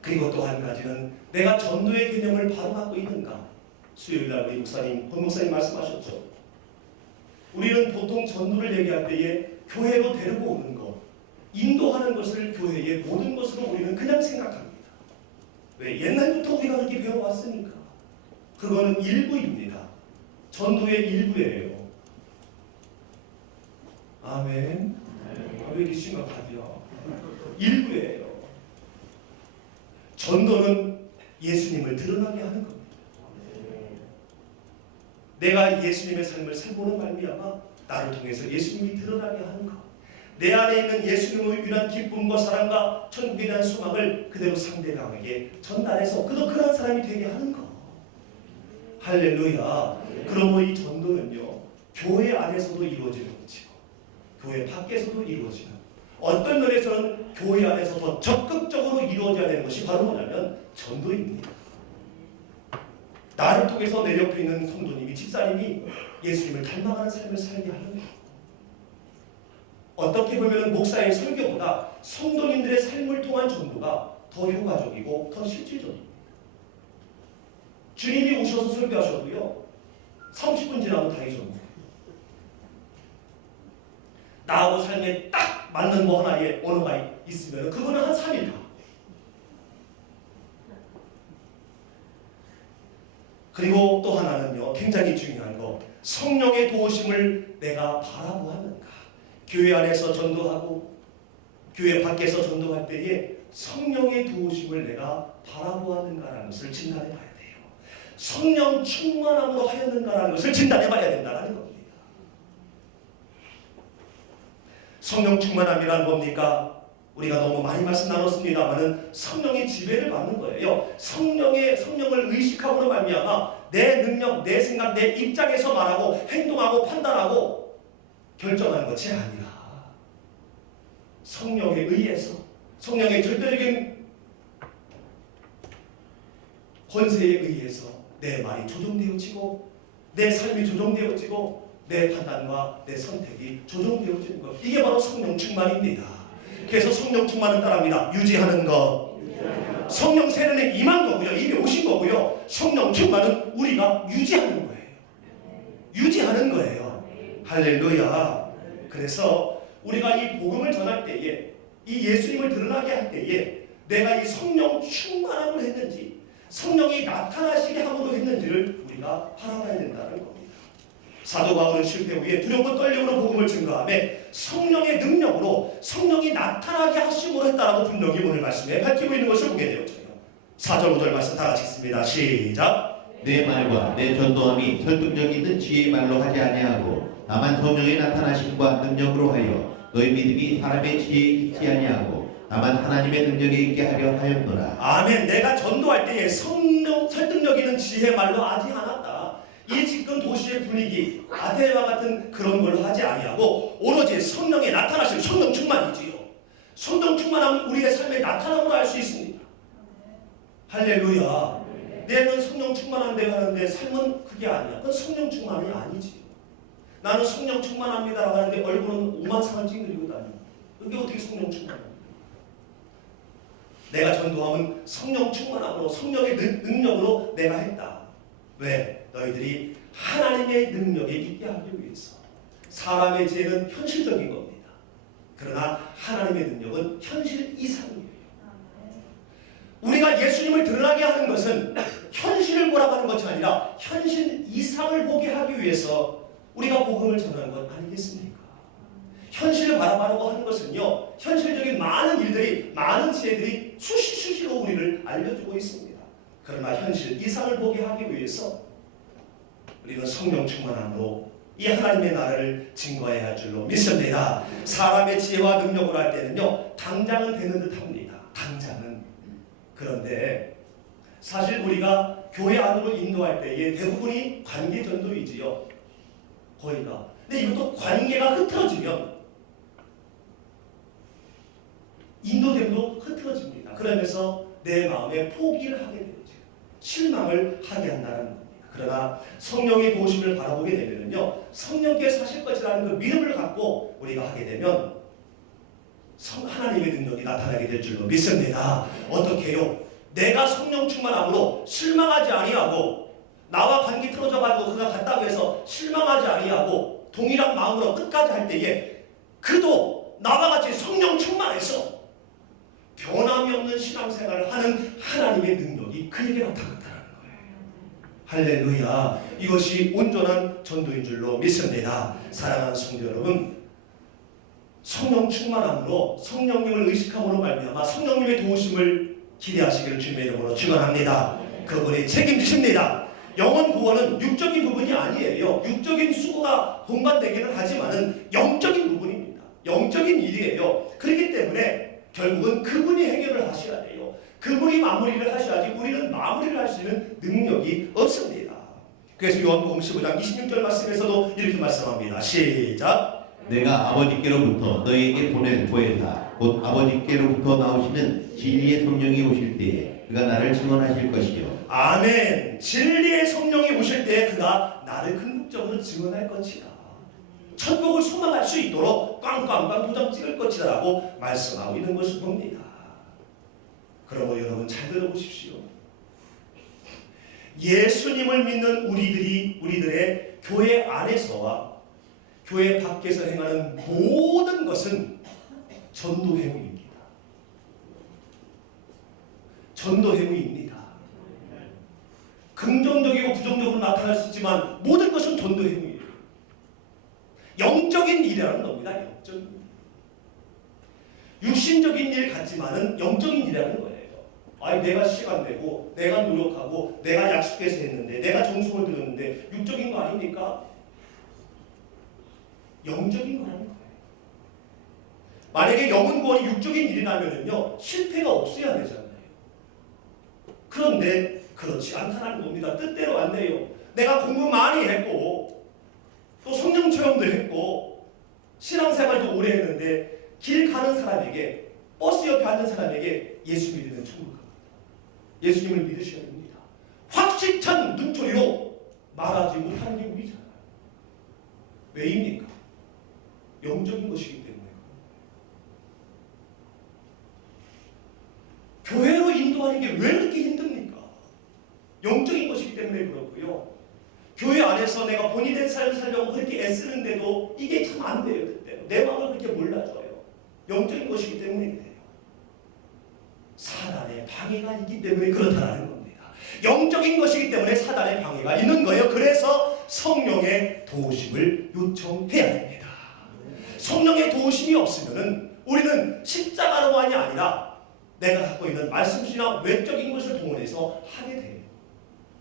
그리고 또 한 가지는 내가 전도의 개념을 바로 갖고 있는가. 수요일날 우리 목사님, 권 목사님 말씀하셨죠. 우리는 보통 전도를 얘기할 때에 교회로 데리고 오는 것, 인도하는 것을 교회의 모든 것으로 우리는 그냥 생각합니다. 왜? 옛날부터 우리가 그렇게 배워왔으니까. 그거는 일부입니다. 전도의 일부예요. 아멘. 왜 이렇게 심각하죠? 일부예요. 전도는 예수님을 드러나게 하는 겁니다. 내가 예수님의 삶을 살고는 말미암아 나를 통해서 예수님이 드러나게 하는 것. 내 안에 있는 예수님의 유일한 기쁨과 사랑과 천국에 대한 소망을 그대로 상대방에게 전달해서 그도 그런 사람이 되게 하는 것. 할렐루야. 그러므로 이 전도는요, 교회 안에서도 이루어지는 것이고 교회 밖에서도 이루어지는, 어떤 면에서는 교회 안에서 더 적극적으로 이루어져야 되는 것이 바로 뭐냐면 전도입니다. 나를 통해서 내 옆에 있는 성도님이, 집사님이 예수님을 닮아가는 삶을 살게 하는 것. 어떻게 보면 목사의 설교보다 성도님들의 삶을 통한 전도가 더 효과적이고 더 실질적입니다. 주님이 오셔서 설교하셔도요, 30분 지나면 다 잊어먹어요. 나하고 삶에 딱 맞는 뭐 하나의 언어가 있으면 그거는 한 3일 가. 그리고 또 하나는요, 굉장히 중요한 거, 성령의 도우심을 내가 바라보았는가. 교회 안에서 전도하고 교회 밖에서 전도할 때에 성령의 도우심을 내가 바라보았는가라는 것을 진단해 봐야 돼요. 성령 충만함으로 하였는가라는 것을 진단해 봐야 된다는 겁니다. 성령 충만함이란 뭡니까? 우리가 너무 많이 말씀 나눴습니다만은 성령의 지배를 받는 거예요. 성령을 의식함으로 말미암아 내 능력, 내 생각, 내 입장에서 말하고 행동하고 판단하고 결정하는 것이 아니라 성령에 의해서, 성령의 절대적인 권세에 의해서 내 말이 조정되어지고 내 삶이 조정되어지고 내 판단과 내 선택이 조정되어지는 것. 이게 바로 성령 충만입니다. 그래서 성령 충만은 따라합니다. 유지하는 것. 성령 세례는 임한 거고요. 이미 오신 거고요. 성령 충만은 우리가 유지하는 거예요. 유지하는 거예요. 할렐루야. 그래서 우리가 이 복음을 전할 때에, 이 예수님을 드러나게 할 때에 내가 이 성령 충만함을 했는지, 성령이 나타나시게 함으로 했는지를 우리가 바라봐야 된다는 겁니다. 사도 바울은 실패 후에 두렵고 떨림으로 복음을 증거하며 성령의 능력으로 성령이 나타나게 하심으로 했다라고 분명히 오늘 말씀에 밝히고 있는 것을 보게 되어져요. 4절 5절 말씀 다 같이 읽습니다. 시작. 내 말과 내 전도함이 설득력 있는 지혜의 말로 하지 아니하고 다만 성령의 나타나심과 능력으로 하여 너희 믿음이 사람의 지혜에 있지 아니하고 다만 하나님의 능력에 있게 하려 하였노라. 아멘. 내가 전도할 때에 성령 설득력 있는 지혜의 말로 하지 않았다. 이 지금 도시의 분위기, 아테네와 같은 그런 걸로 하지 아니하고 오로지 성령의 나타나심, 성령 충만이지요. 성령 충만하면 우리의 삶에 나타남으로 알 수 있습니다. 할렐루야. 내는 성령 충만한데 하는데 삶은 그게 아니야. 그건 성령 충만이 아니지. 나는 성령 충만합니다라고 하는데 얼굴은 오만상을 찡그리고 다녀. 그게 어떻게 성령 충만이야? 내가 전도하면 성령 충만함으로, 성령의 능력으로 내가 했다. 왜? 너희들이 하나님의 능력에 있게 하기 위해서. 사람의 지혜는 현실적인 겁니다. 그러나 하나님의 능력은 현실 이상이에요. 우리가 예수님을 드러나게 하는 것은 현실을 보라고 하는 것이 아니라 현실 이상을 보게 하기 위해서 우리가 복음을 전하는 것 아니겠습니까? 현실을 바라보려고 하는 것은요, 현실적인 많은 일들이, 많은 지혜들이 수시로 우리를 알려주고 있습니다. 그러나 현실 이상을 보게 하기 위해서 우리는 성령 충만함으로 이 하나님의 나라를 증거해야 할 줄로 믿습니다. 사람의 지혜와 능력으로 할 때는요, 당장은 되는 듯 합니다. 당장은. 그런데 사실 우리가 교회 안으로 인도할 때에 대부분이 관계 전도이지요. 거의가. 근데 이것도 관계가 흐트러지면 인도됨도 흐트러집니다. 그러면서 내 마음에 포기를 하게 되죠. 실망을 하게 한다는 겁니다. 그러나 성령의 도우심을 바라보게 되면요, 성령께서 하실 것이라는 그 믿음을 갖고 우리가 하게 되면 하나님의 능력이 나타나게 될 줄로 믿습니다. 어떻게요? 내가 성령 충만함으로 실망하지 아니하고, 나와 관계 틀어져 가지고 그가 갔다고 해서 실망하지 아니하고 동일한 마음으로 끝까지 할 때에 그도 나와 같이 성령 충만해서 변함이 없는 신앙생활을 하는 하나님의 능력이 그에게 나타났다는 거예요. 할렐루야. 이것이 온전한 전도인 줄로 믿습니다. 사랑하는 성도 여러분, 성령 충만함으로 성령님을 의식함으로 말미암아 성령님의 도우심을 기대하시기를 주님의 이름으로 축원합니다. 그분이 책임지십니다. 영혼 구원은 육적인 부분이 아니에요. 육적인 수고가 동반되기는 하지만은 영적인 부분입니다. 영적인 일이에요. 그렇기 때문에 결국은 그분이 해결을 하셔야 돼요. 그분이 마무리를 하셔야지 우리는 마무리를 할 수 있는 능력이 없습니다. 그래서 요한복음 15장 26절 말씀에서도 이렇게 말씀합니다. 시작. 내가 아버지께로부터 너희에게 보낼 보혜사 곧 아버지께로부터 나오시는 진리의 성령이 오실 때에 그가 나를 증언하실 것이요. 아멘. 진리의 성령이 오실 때에 그가 나를 궁극적으로 증언할 것이다. 천국을 소망할 수 있도록 꽝꽝꽝 도장 찍을 것이라고 말씀하고 있는 것을 봅니다. 그러므로 여러분 잘 들어보십시오. 예수님을 믿는 우리들의 교회 안에서와 교회 밖에서 행하는 모든 것은 전도 행위입니다. 전도 행위입니다. 긍정적이고 부정적으로 나타날 수 있지만 모든 것은 전도 행위예요. 영적인 일이라는 겁니다. 영적인 일. 육신적인 일 같지만은 영적인 일이라는 거예요. 아니 내가 시간 내고 내가 노력하고 내가 약속해서 했는데 내가 정성을 들였는데 육적인 거 아닙니까? 영적인 거라는 거예요. 만약에 영혼 구원이 육적인 일이라면요 실패가 없어야 되잖아요. 그런데 그렇지 않다는 겁니다. 뜻대로 안 돼요. 내가 공부 많이 했고 또 성령 체험도 했고 신앙생활도 오래 했는데 길 가는 사람에게 버스 옆에 앉은 사람에게 예수 믿으면 천국 갑니다. 예수님을 믿으셔야 됩니다. 확실한 눈초리로 말하지 못하는 게 우리잖아요. 왜입니까? 영적인 것이기 때문에. 교회로 인도하는 게 왜 그렇게 힘듭니까? 영적인 것이기 때문에 그렇고요. 교회 안에서 내가 본인의 삶을 살려고 그렇게 애쓰는데도 이게 참 안 돼요. 그때로. 내 마음을 그렇게 몰라줘요. 영적인 것이기 때문에 그래요. 사단의 방해가 있기 때문에 그렇다는 겁니다. 영적인 것이기 때문에 사단의 방해가 있는 거예요. 그래서 성령의 도우심을 요청해야 됩니다. 성령의 도우심이 없으면은 우리는 십자가로만이 아니라 내가 갖고 있는 말씀이나 외적인 것을 동원해서 하게 돼요.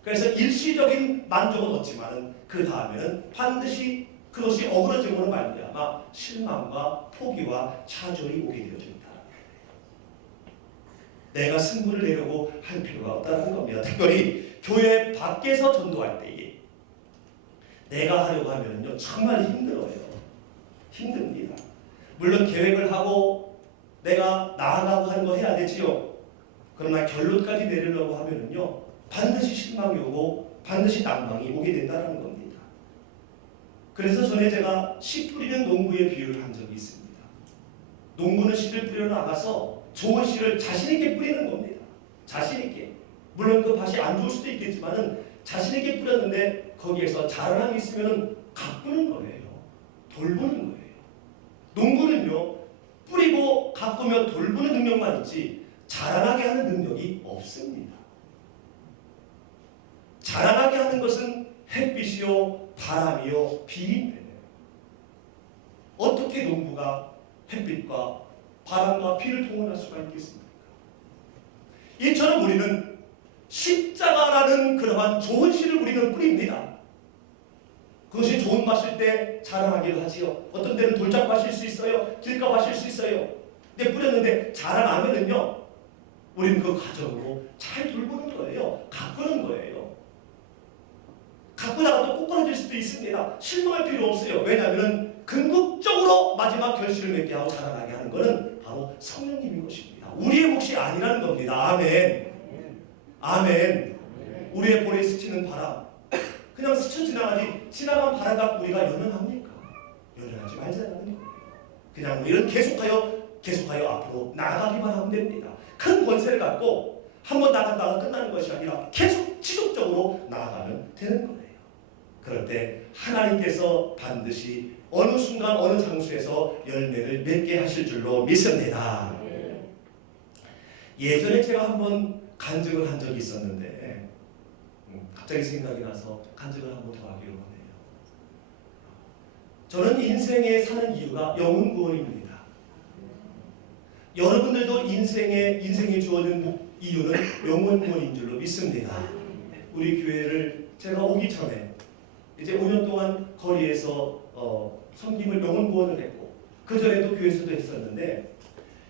그래서 일시적인 만족은 얻지만은 그 다음에는 반드시 그것이 어그러짐으로 말미암아 실망과 포기와 좌절이 오게 되어진다. 내가 승부를 내려고 할 필요가 없다는 겁니다. 특별히 교회 밖에서 전도할 때에 내가 하려고 하면요 정말 힘들어요. 힘듭니다. 물론 계획을 하고 내가 나아가고 하는 거 해야 되지요. 그러나 결론까지 내리려고 하면요 반드시 실망이 오고 반드시 난방이 오게 된다는 겁니다. 그래서 전에 제가 씨 뿌리는 농부의 비유를 한 적이 있습니다. 농부는 씨를 뿌려 나가서 좋은 씨를 자신 있게 뿌리는 겁니다. 자신 있게. 물론 그 밭이 안 좋을 수도 있겠지만은 자신 있게 뿌렸는데 거기에서 자라남이 있으면은 가꾸는 거예요. 돌보는 거예요. 농부는요 뿌리고 가꾸며 돌보는 능력만 있지 자라나게 하는 능력이 없습니다. 자라나게 하는 것은 햇빛이요 바람이요 비인데 어떻게 농부가 햇빛과 바람과 비를 동원할 수가 있겠습니까? 이처럼 우리는 십자가라는 그러한 좋은 씨를 우리는 뿌립니다. 그것이 좋은 밭일 때 자라나기도 하지요. 어떤 때는 돌짝밭일 수 있어요. 길가밭일 수 있어요. 근데 뿌렸는데 자라나면은요 우리는 그 과정으로 잘 돌보는 거예요. 가꾸는 거예요. 가꾸다가 또 꼬꾸라질 수도 있습니다. 실망할 필요 없어요. 왜냐하면 궁극적으로 마지막 결실을 맺게 하고 자라나게 하는 것은 바로 성령님인 것입니다. 우리의 몫이 아니라는 겁니다. 아멘. 아멘. 우리의 볼에 스치는 바람, 그냥 스쳐 지나가지, 지나간 바람 갖고 우리가 연연합니까? 연연하지 말자는 거예요. 그냥 우리는 계속하여 앞으로 나아가기만 하면 됩니다. 큰 권세를 갖고 한번 나갔다가 끝나는 것이 아니라 계속 지속적으로 나아가면 되는 거예요. 그럴 때 하나님께서 반드시 어느 순간 어느 장소에서 열매를 맺게 하실 줄로 믿습니다. 예전에 제가 한번 간증을 한 적이 있었는데 갑자기 생각이 나서 간증을 한번 더 하기로 하네요. 저는 인생에 사는 이유가 영혼 구원입니다. 여러분들도 인생에 주어진 이유는 영혼 구원인 줄로 믿습니다. 우리 교회를 제가 오기 전에 이제 5년 동안 거리에서 섬김을 영혼 구원을 했고, 그 전에도 교회에서도 했었는데,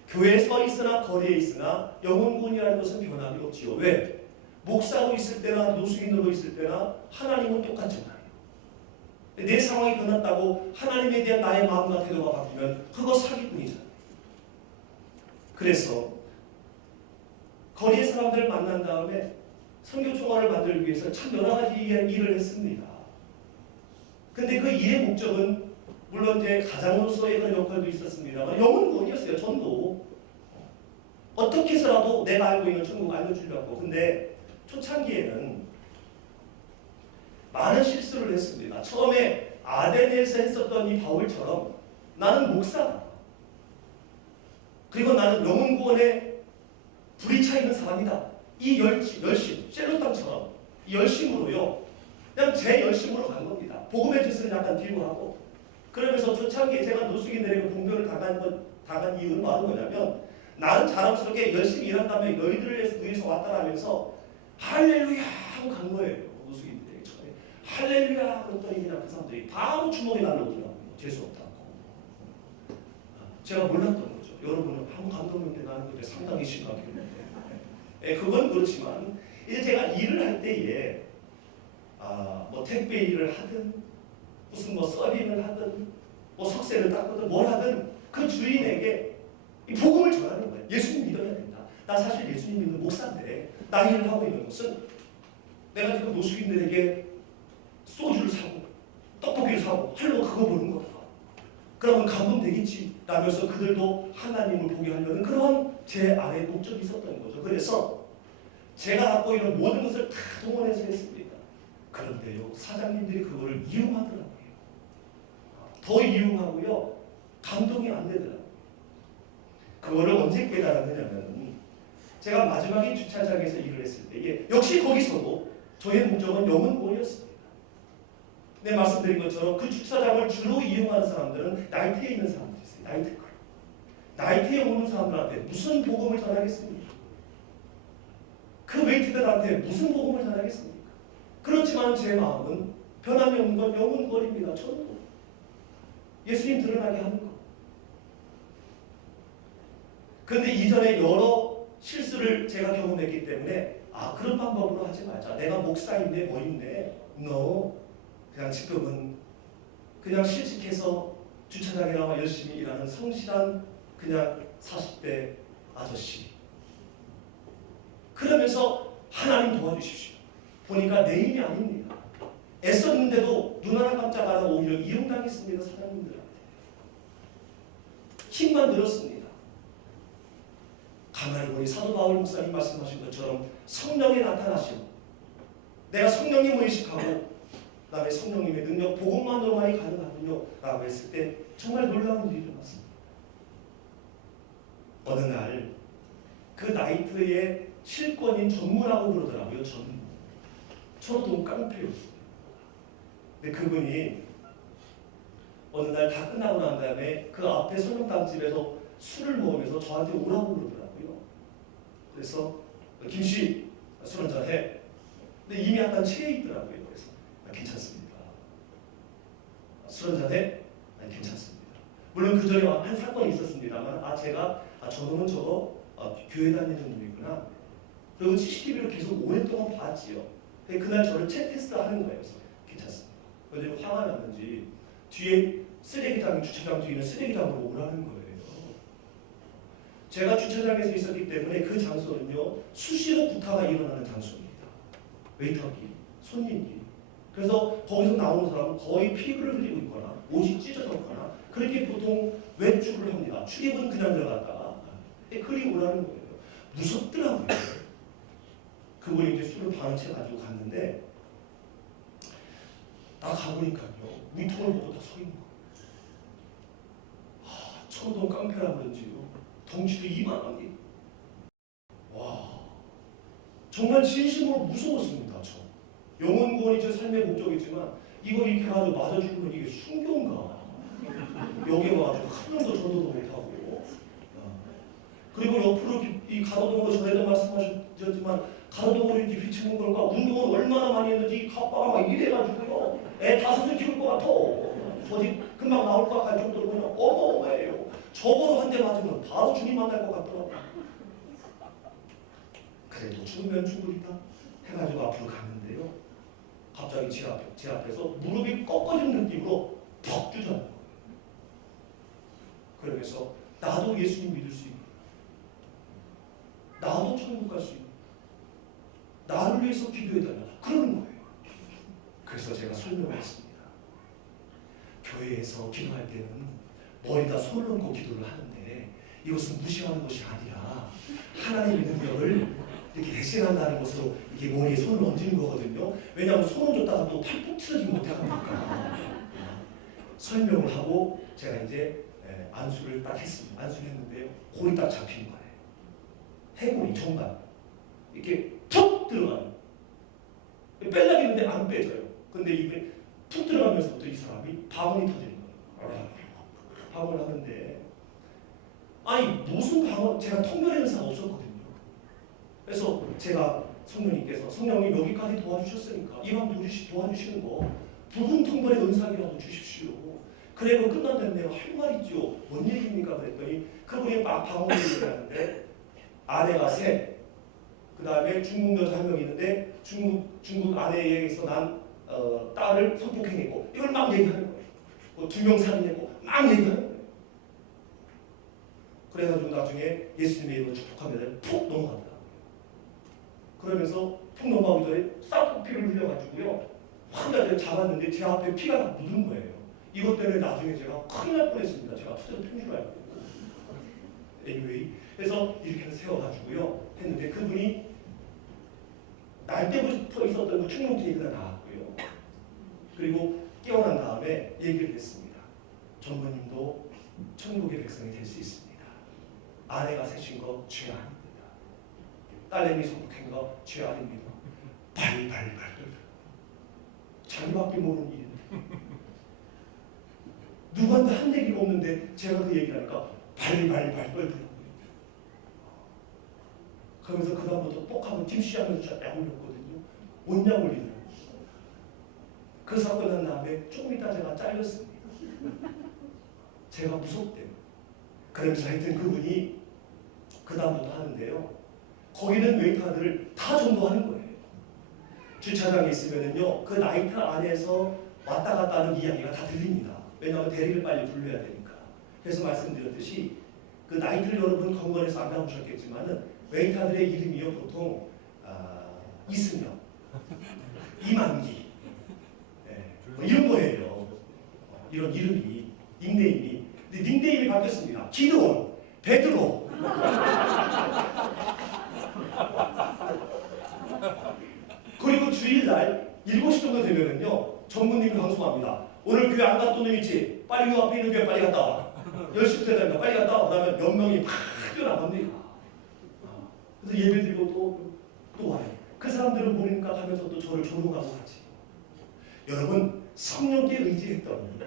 교회에 서 있으나 거리에 있으나 영혼 구원이라는 것은 변함이 없지요. 왜? 목사로 있을 때나 노숙인으로 있을 때나 하나님은 똑같지 말이에요. 내 상황이 변했다고 하나님에 대한 나의 마음과 태도가 바뀌면 그거 사기꾼이잖아요. 그래서 거리의 사람들을 만난 다음에 선교총회를 만들기 위해서 참 여러 가지 일을 했습니다. 근데 그 일의 목적은 물론 제 가장으로서의 그런 역할도 있었습니다만 영혼 구원이었어요. 전도 어떻게 해서라도 내가 알고 있는 천국을 알려주려고. 근데 초창기에는 많은 실수를 했습니다. 처음에 아덴에서 했었던 이 바울처럼 나는 목사다, 그리고 나는 영혼 구원에 불이 차 있는 사람이다, 이 열심, 셀로땅처럼 이 열심으로요, 그냥 제 열심으로 간 겁니다. 복음의 뜻은 약간 뒤로 하고. 그러면서 초창기에 제가 노숙인들에게 봉변을 당한 이유는 바로 뭐냐면, 나는 자랑스럽게 열심히 일한 다음에 너희들을 위해서 왔다라면서 할렐루야 하고 간 거예요. 노숙인들에게 처음에 할렐루야 그랬더니 그냥 그 사람들이 바로 주먹에 날라오더라고요. 재수없다고. 제가 몰랐던 거죠. 여러분은 아무 감동인데 나는 그때 상당히 심각했는데. 그건 그렇지만 이제 제가 일을 할 때에 뭐 택배 일을 하든 무슨 뭐 서빙을 하든 뭐 석쇠를 닦든 뭘 하든 그 주인에게 이 복음을 전하는 거예요. 예수님 믿어야 된다. 나 사실 예수님 믿는 목사인데 나 일을 하고 있는 것은 내가 지금 노숙인들에게 소주를 사고 떡볶이를 사고 하려고 그거 보는 거다. 그러면 감동되겠지 라면서 그들도 하나님을 보게 하려는 그런 제 안에 목적이 있었던 거죠. 그래서 제가 갖고 있는 모든 것을 다 동원해서 했습니다. 그런데요, 사장님들이 그거를 이용하더라고요. 더 이용하고요, 감동이 안 되더라고요. 그거를 언제 깨달았느냐면, 제가 마지막에 주차장에서 일을 했을 때에 역시 거기서도 저의 목적은 영혼 구원이었습니다. 네, 말씀드린 것처럼 그 주차장을 주로 이용하는 사람들은 나이트에 있는 사람들이 있어요. 나이트클럽. 나이트에 오는 사람들한테 무슨 복음을 전하겠습니까? 그 웨이트들한테 무슨 복음을 전하겠습니까? 그렇지만 제 마음은 변함이 없는 건 영혼 구원입니다. 저도 예수님 드러나게 하는 거. 그런데 이전에 여러 실수를 제가 경험했기 때문에 그런 방법으로 하지 말자. 내가 목사인데 뭐인데 no. 그냥 지금은 그냥 실직해서 주차장에 나와 열심히 일하는 성실한 그냥 40대 아저씨. 그러면서 하나님 도와주십시오. 보니까 내 힘이 아닙니다. 애썼는데도 눈 하나 깜짝 안 하고 오히려 이용당했습니다. 사장님들한테. 힘만 늘었습니다. 가만히 보니 사도 바울 목사님 말씀하신 것처럼 성령이 나타나시고 내가 성령님을 의식하고 그다음에 성령님의 능력, 복음만으로만이 가능하군요 라고 했을 때 정말 놀라운 일이 일어났습니다. 어느 날 그 나이트의 실권인 전무라고 그러더라고요. 전무. 저도 너무 깡패였어요. 근데 그분이 어느 날 다 끝나고 난 다음에 그 앞에 설명당집에서 술을 먹으면서 저한테 오라고 그러더라고요. 그래서 김씨 술 한잔 해. 근데 이미 약간 취해 있더라고요. 그래서 괜찮습니다. 술 한잔 해? 아니, 괜찮습니다. 물론 그 전에 한 사건이 있었습니다만 저놈은 저거 교회 다니는 놈이구나. 있구나. 그리고 CCTV로 계속 오랫동안 봤지요. 그날 저를 체 테스트 하는 거예요. 그래서 괜찮습니다. 그런데 화가 났는지 뒤에 쓰레기장, 주차장 뒤에 있는 쓰레기장으로 오라는 거예요. 제가 주차장에서 있었기 때문에 그 장소는요, 수시로 구타가 일어나는 장소입니다. 웨이터끼리, 손님끼리. 그래서 거기서 나오는 사람은 거의 피부를 흘리고 있거나 옷이 찢어졌거나 그렇게 보통 외출을 합니다. 출입은 그냥 들어갔다가 그리 오라는 거예요. 무섭더라고요. 그분이 이제 술을 반은 채 가지고 갔는데 나 가보니까요, 위통을 보고 다 서 있는 거예요. 청동 깡패라 그런지요, 덩치도 이만하게. 와, 정말 진심으로 무서웠습니다. 저 영혼 구원이 제 삶의 목적이지만 이걸 이렇게 가지고 맞아 죽으면 이게 순교인가? 여기 와가지고 한 명도 전도도 못하고. 그리고 옆으로 이 가로등으로 전에도 말씀하셨지만 가로등으로 이렇게 비치는 걸까? 운동을 얼마나 많이 했는지 가빠가 막 이래가지고요, 애 5을 키울 것 같아. 저지 금방 나올 것 같을 정도로 그냥 어마어마해요. 저거로 한 대 맞으면 바로 주님 만날 것 같더라고요. 그래도 죽으면 죽으리다 해가지고 앞으로 갔는데요, 갑자기 제 앞에서 무릎이 꺾어진 느낌으로 퍽 주저앉는 거예요. 그러면서 나도 예수님 믿을 수 있고 나도 천국 갈 수 있고 나를 위해서 기도해달라 그러는 거예요. 그래서 제가 설명했습니다. 교회에서 기도할 때는 머리다 손을 얹고 기도를 하는데 이것은 무시하는 것이 아니라 하나님의 능력을 이렇게 대신한다는 것으로 이렇게 머리에 손을 얹는 거거든요. 왜냐하면 손을 줬다가 또 팔 푹 틀어지면 못하니까. 설명을 하고 제가 이제 안수를 딱 했습니다. 안수를 했는데요, 골이 딱 잡힌 거예요. 해골이 정말 이렇게 툭 들어가요. 빼려고 했는데 안 빼져요. 근데 입에 툭 들어가면서부터 이 사람이 방언이 터지는 거예요. 방언을 하는데, 아니 무슨 방언, 제가 통변 행사가 없었거든요. 그래서 제가 성령님께서, 성령님 여기까지 도와주셨으니까 이왕 도와주시는 거 부분 통변의 은사이라도 주십시오. 그래 그 끝난다네요. 할 말 있죠. 뭔 얘기입니까? 그랬더니 그분이 막 방언을 얘기하는데 아내가 셋, 그 다음에 중국 여자 한 명 있는데 중국 아내에 의해서 난 딸을 성폭행했고, 이걸 막 얘기하는 거예요. 2명 살인했고 막 얘기하는 거예요. 그래가지고 나중에 예수님의 이름으로 축복하면 푹 넘어간다. 그러면서 푹 넘어가기 전에 싹 피를 흘려가지고요, 확 잡았는데 제 앞에 피가 다 묻은 거예요. 이것 때문에 나중에 제가 큰일 날 뻔했습니다. 제가 투자도 핀 줄 알고. anyway, 그래서 이렇게 세워가지고요 했는데 그분이 날 때부터 있었던 그 충동증이 그냥 나왔고요. 그리고 깨어난 다음에 얘기를 했습니다. 전부님도 천국의 백성이 될 수 있습니다. 아내가 세신 거 죄 아닙니다. 딸내미 성폭한 거 죄 아닙니다. 발발발 떨더라고요. 자기밖에 모르는 일인데 누구한테 한 얘기가 없는데 제가 그 얘기를 하니까 발발발 떨더라고요. 그러면서 그 다음부터 똑하고 찜씨하면서 쫙 올렸거든요. 온약 올리더라고요. 그 사건 끝난 다음에 조금 있다 제가 잘렸습니다. 제가 무섭대요. 그러면서 하여튼 그분이 그 다음부터 하는데요, 거기는 웨이터들을 다 전도하는 거예요. 주차장에 있으면은요, 그 나이트 안에서 왔다 갔다 하는 이야기가 다 들립니다. 왜냐하면 대리를 빨리 불러야 되니까. 그래서 말씀드렸듯이 그 나이트를 여러분 건건에서 안 가보셨겠지만은 웨이터들의 이름이요 보통 이승엽, 이만기, 뭐 이런 거예요. 이런 이름이, 닉네임이. 근데 닉네임이 바뀌었습니다. 기드온, 베드로. 그리고 주일날 7시 정도 되면은요, 전무님이 방송합니다. 오늘 교회 안 갔던 놈 있지? 빨리 요 앞에 있는 교회 빨리 갔다 와. 10시부터 된다. 빨리 갔다 와. 그러면 몇 명이 팍 뛰어나갑니다. 그래서 예배 드리고 또 와요. 그 사람들은 모르니까 가면서 또 저를 조롱하고 하지. 여러분, 성령께 의지했던,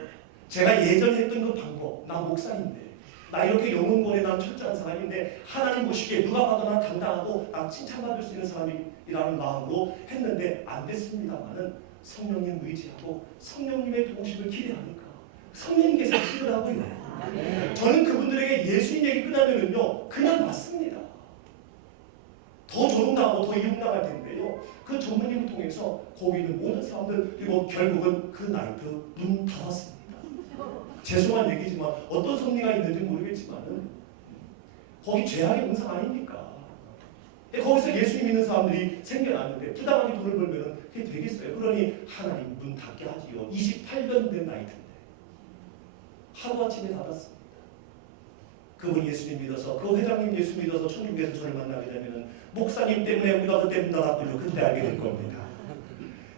제가 예전에 했던 그 방법, 나 목사인데, 나 이렇게 영혼권에 난 철저한 사람인데 하나님 보시기에 누가 봐도 난 당당하고 나 칭찬받을 수 있는 사람이라는 마음으로 했는데 안 됐습니다만은 성령님 의지하고 성령님의 도우심을 기대하니까 성령님께서 기도하고요. 저는 그분들에게 예수님 얘기 끝나면은요 그냥 맞습니다. 더 조롱당하고 더 이용당할 텐데요. 그 전무님을 통해서 거기 있는 모든 사람들, 그리고 결국은 그 나이트 문 닫았습니다. 죄송한 얘기지만 어떤 섭리가 있는지 모르겠지만은 거기 죄악의 문상 아닙니까? 거기서 예수님 믿는 사람들이 생겨났는데 부당하게 돈을 벌면 그게 되겠어요? 그러니 하나님 문 닫게 하지요. 28년 된 나이트인데 하루아침에 닫았습니다. 그분 예수님 믿어서, 그 회장님 예수 믿어서 천국에서 저를 만나게 되면은 목사님 때문에 우리가 그때 문 닫았군요. 그때 알게 될 겁니다.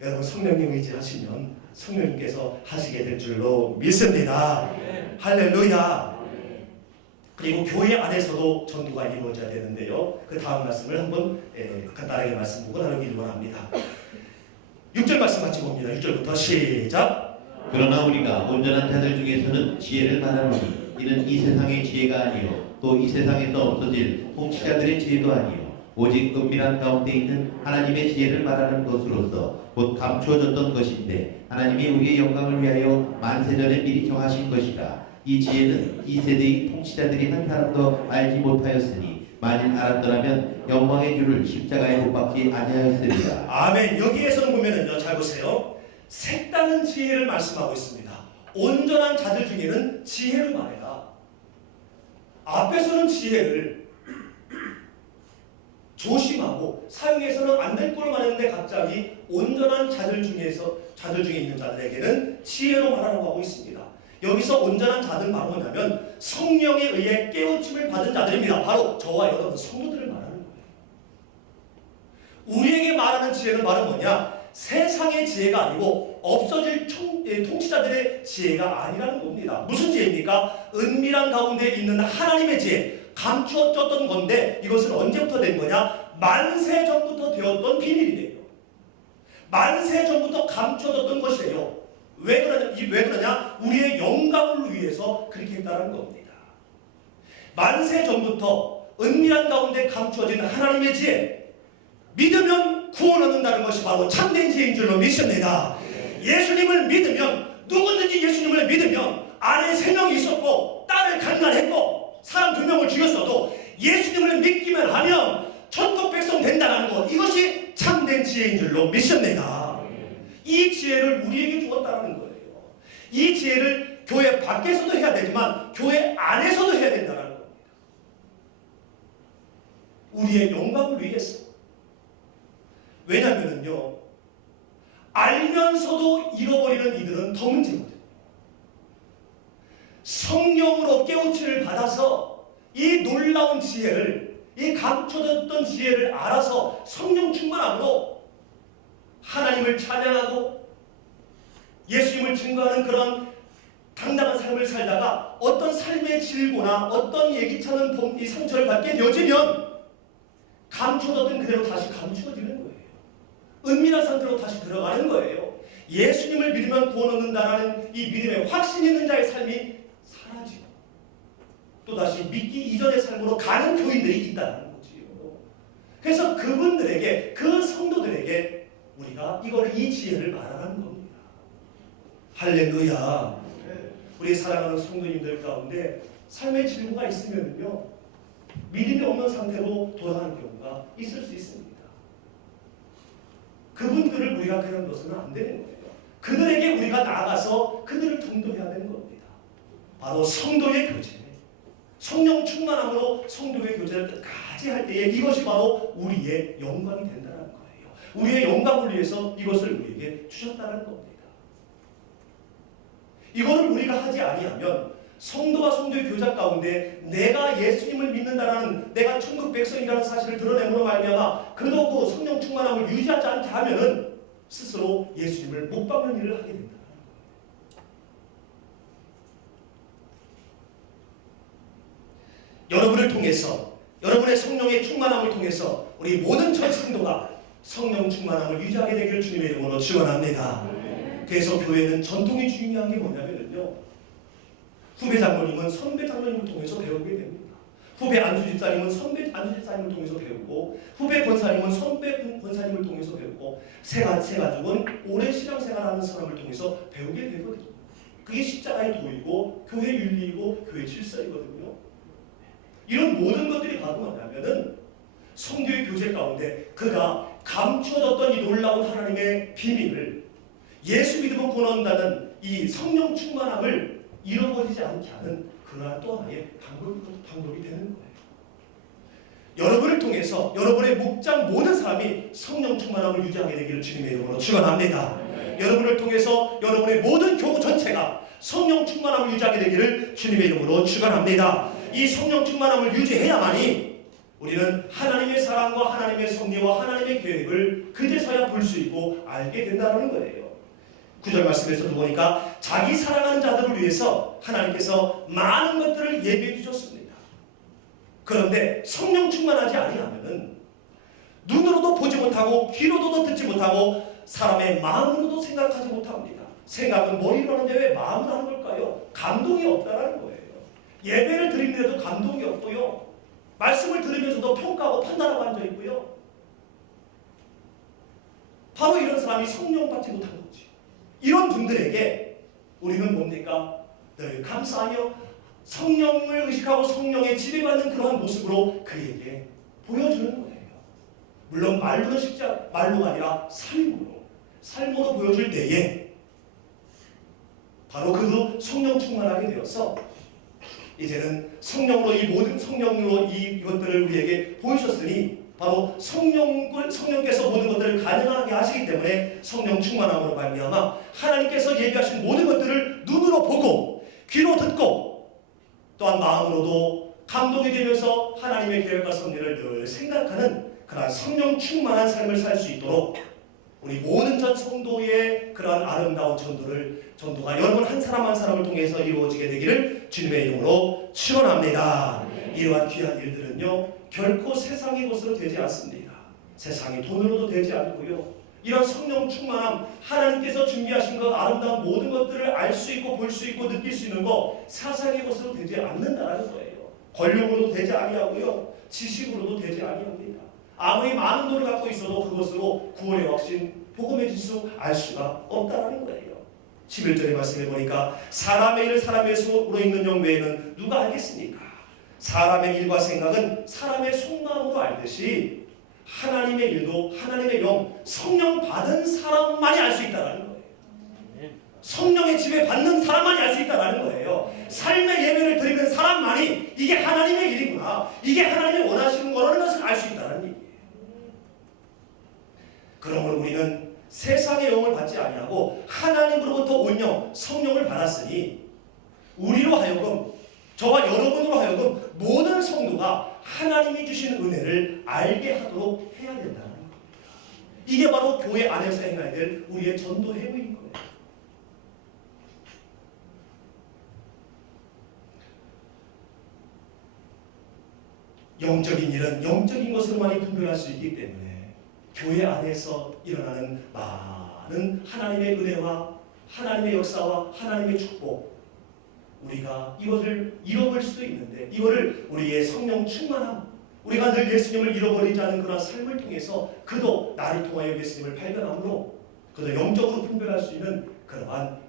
여러분 성령님 의지하시면 성령님께서 하시게 될 줄로 믿습니다. 할렐루야. 그리고 교회 안에서도 전도가 이루어져야 되는데요. 그 다음 말씀을 한번 간단하게 말씀 보고 나누기를 원합니다. 6절 말씀 같이 봅니다. 6절부터 시작. 그러나 우리가 온전한 자들 중에서는 지혜를 말하노니 이는 이 세상의 지혜가 아니요 또 이 세상에서 없어질 통치자들의 지혜도 아니요 오직 은밀한 가운데 있는 하나님의 지혜를 말하는 것으로서 곧 감추어졌던 것인데 하나님이 우리의 영광을 위하여 만세전에 미리 정하신 것이라. 이 지혜는 이 세대의 통치자들이 한 사람도 알지 못하였으니 만일 알았더라면 영광의 주를 십자가에 못 박지 아니하였으리라. 아멘. 여기에서는 보면은요, 잘 보세요. 색다른 지혜를 말씀하고 있습니다. 온전한 자들 중에는 지혜를 말해라. 앞에서는 지혜를 조심하고 사용해서는 안 될 걸로 말했는데 갑자기 온전한 자들 중에 있는 자들에게는 지혜로 말하라고 하고 있습니다. 여기서 온전한 자들 바로 뭐냐면 성령에 의해 깨우침을 받은 자들입니다. 바로 저와 여러분 성도들을 말하는 거예요. 우리에게 말하는 지혜는 바로 뭐냐? 세상의 지혜가 아니고 없어질 통치자들의 지혜가 아니라는 겁니다. 무슨 지혜입니까? 은밀한 가운데 있는 하나님의 지혜, 감추어졌던 건데 이것은 언제부터 된 거냐? 만세 전부터 되었던 비밀이래요. 만세 전부터 감춰졌던 것이래요. 왜 그러냐? 우리의 영광을 위해서 그렇게 했다는 겁니다. 만세 전부터 은밀한 가운데 감추어진 하나님의 지혜, 믿으면 구원 얻는다는 것이 바로 참된 지혜인 줄로 믿습니다. 예수님을 믿으면, 누구든지 예수님을 믿으면 아내 3명이 있었고 딸을 강간했고 사람 2명을 죽였어도 예수님을 믿기만 하면 천국 백성 된다는 것, 이것이 참된 지혜인 줄로 믿습니다. 이 지혜를 우리에게 주었다는 거예요. 이 지혜를 교회 밖에서도 해야 되지만 교회 안에서도 해야 된다는 겁니다. 우리의 영광을 위해서. 왜냐하면요, 알면서도 잃어버리는 이들은 더 문제거든요. 성령으로 깨우침을 받아서 이 놀라운 지혜를, 이 감춰졌던 지혜를 알아서 성령 충만함으로 하나님을 찬양하고 예수님을 증거하는 그런 당당한 삶을 살다가 어떤 삶의 질고나 어떤 예기치 않은 이 상처를 받게 되어지면 감춰졌던 그대로 다시 감추어지는 거예요. 은밀한 상태로 다시 들어가는 거예요. 예수님을 믿으면 구원 얻는다라는 이 믿음의 확신 있는 자의 삶이 사라지고 또다시 믿기 이전의 삶으로 가는 교인들이 있다는 거지요. 그래서 그분들에게, 그 성도들에게 우리가 이 지혜를 말하는 겁니다. 할렐루야. 우리 사랑하는 성도님들 가운데 삶의 질문가 있으면요, 믿음이 없는 상태로 돌아가는 경우가 있을 수 있습니다. 그분들을 우리가 그냥 둬서는 안 되는 거예요. 그들에게 우리가 나가서 그들을 전도해야 되는 겁니다. 바로 성도의 교제, 성령 충만함으로 성도의 교제를 끝까지 할 때에 이것이 바로 우리의 영광이 된다는 거예요. 우리의 영광을 위해서 이것을 우리에게 주셨다는 겁니다. 이거를 우리가 하지 아니하면 성도와 성도의 교제 가운데 내가 예수님을 믿는다라는, 내가 천국 백성이라는 사실을 드러내므로 말미암아 그도 그 성령 충만함을 유지하지 않게 하면은 스스로 예수님을 못 박는 일을 하게 된다. 여러분을 통해서, 여러분의 성령의 충만함을 통해서 우리 모든 전 성도가 성령 충만함을 유지하게 되기를 주님의 이름으로 축원합니다. 그래서 교회는 전통이 중요한 게 뭐냐면요, 후배 장로님은 선배 장로님을 통해서 배우게 됩니다. 후배 안수집사님은 선배 안수집사님을 통해서 배우고, 후배 권사님은 선배 권사님을 통해서 배우고, 새 가족은 오랜 신앙생활하는 사람을 통해서 배우게 되거든요. 그게 십자가의 도이고 교회 윤리이고 교회 질서이거든요. 이런 모든 것들이 바로 뭐냐면은 성도의 교제 가운데 그가 감추어졌던 이 놀라운 하나님의 비밀을 예수 믿음을 구원한다는 이 성령 충만함을 잃어버리지 않게 하는 그러한 또 하나의 방법이 되는 거예요. 여러분을 통해서 여러분의 목장 모든 사람이 성령 충만함을 유지하게 되기를 주님의 이름으로 축원합니다. 여러분을 통해서 여러분의 모든 교우 전체가 성령 충만함을 유지하게 되기를 주님의 이름으로 축원합니다. 이 성령 충만함을 유지해야만이 우리는 하나님의 사랑과 하나님의 섭리와 하나님의 계획을 그제서야 볼 수 있고 알게 된다는 거예요. 9절 말씀에서도 보니까 자기 사랑하는 자들을 위해서 하나님께서 많은 것들을 예비해 주셨습니다. 그런데 성령 충만하지 아니하면은 눈으로도 보지 못하고 귀로도 듣지 못하고 사람의 마음으로도 생각하지 못합니다. 생각은 머리로 하는데 왜 마음으로 하는 걸까요? 감동이 없다라는 거예요. 예배를 드리는데도 감동이 없고요. 말씀을 들으면서도 평가하고 판단하고 앉아 있고요. 바로 이런 사람이 성령 받지 못한 거지. 이런 분들에게 우리는 뭡니까? 늘 감사하며 성령을 의식하고 성령에 지배받는 그러한 모습으로 그에게 보여주는 거예요. 물론 말로가 아니라 삶으로 보여줄 때에 바로 그도 성령 충만하게 되어서 이제는 성령으로 이 모든 성령으로 이것들을 우리에게 보이셨으니 바로 성령께서 모든 것들을 가능하게 하시기 때문에 성령 충만함으로 말미암아 하나님께서 예비하신 모든 것들을 눈으로 보고 귀로 듣고 또한 마음으로도 감동이 되면서 하나님의 계획과 섭리를 늘 생각하는 그러한 성령 충만한 삶을 살 수 있도록 우리 모든 전 성도의 그러한 아름다운 전도가 여러분 한 사람 한 사람을 통해서 이루어지게 되기를 주님의 이름으로 축원합니다. 이러한 귀한 일들은요 결코 세상의 것으로 되지 않습니다. 세상의 돈으로도 되지 않고요. 이런 성령 충만함 하나님께서 준비하신 것 아름다운 모든 것들을 알 수 있고 볼 수 있고 느낄 수 있는 거 세상의 것으로 되지 않는다는 거예요. 권력으로도 되지 아니하고요. 지식으로도 되지 아니합니다. 아무리 많은 돈을 갖고 있어도 그것으로 구원의 확신, 복음의 지수 알 수가 없다는 거예요. 11절의 말씀에 보니까 사람의 일을 사람의 손으로 읽는 영 외에는 누가 알겠습니까? 사람의 일과 생각은 사람의 속마음으로 알듯이 하나님의 일도 하나님의 영, 성령 받은 사람만이 알 수 있다는 거예요. 성령의 지배 받는 사람만이 알 수 있다는 거예요. 삶의 예배를 드리는 사람만이 이게 하나님의 일이구나, 이게 하나님이 원하시는 거라는 것을 알 수 있다는 얘기예요. 그러므로 우리는 세상의 영을 받지 아니하고 하나님으로부터 온 영, 성령을 받았으니 우리로 하여금 저와 여러분으로 하여금 모든 성도가 하나님이 주신 은혜를 알게 하도록 해야 된다는 겁니다. 이게 바로 교회 안에서 행해야 될 우리의 전도 행위인 거예요. 영적인 일은 영적인 것으로만 분별할 수 있기 때문에 교회 안에서 일어나는 많은 하나님의 은혜와 하나님의 역사와 하나님의 축복 우리가 이것을 잃어버릴 수도 있는데 이거를 우리의 성령 충만함 우리가 늘 예수님을 잃어버리지 않은 그런 삶을 통해서 그도 나를 통하여 예수님을 발견함으로 그도 영적으로 분별할 수 있는 그러한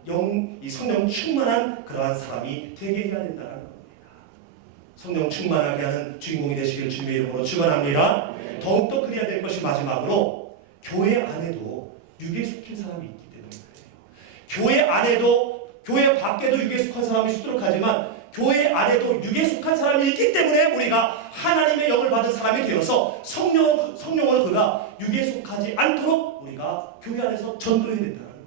이 성령 충만한 그러한 사람이 되게 해야 된다는 겁니다. 성령 충만하게 하는 주인공이 되시길 주님의 이름으로 축원합니다. 더욱더 그래야 될 것이 마지막으로 교회 안에도 육에 속힌 사람이 있기 때문에 그래요. 교회 안에도 교회 밖에도 육에 속한 사람이 수두룩하지만 교회 안에도 육에 속한 사람이 있기 때문에 우리가 하나님의 영을 받은 사람이 되어서 성령을 그가 육에 속하지 않도록 우리가 교회 안에서 전도해야 된다는 거예요.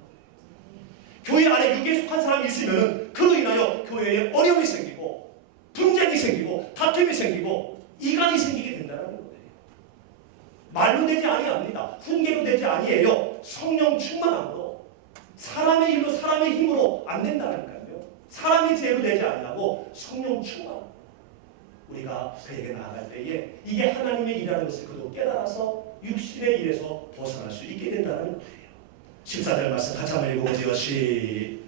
교회 안에 육에 속한 사람이 있으면 그로 인하여 교회에 어려움이 생기고 분쟁이 생기고 다툼이 생기고 이간이 생기게 된다는 거예요. 말로 되지 아니합니다. 훈계로 되지 아니에요. 성령 충만함으로 사람의 일로 사람의 힘으로 안 된다니까요. 사람의 지혜로 되지 아니하고 성령 충만 우리가 그에게 나아갈 때에 이게 하나님의 일이라는 것을 그도 깨달아서 육신의 일에서 벗어날 수 있게 된다는 거예요. 14절 말씀 같이 한번 읽어보세요.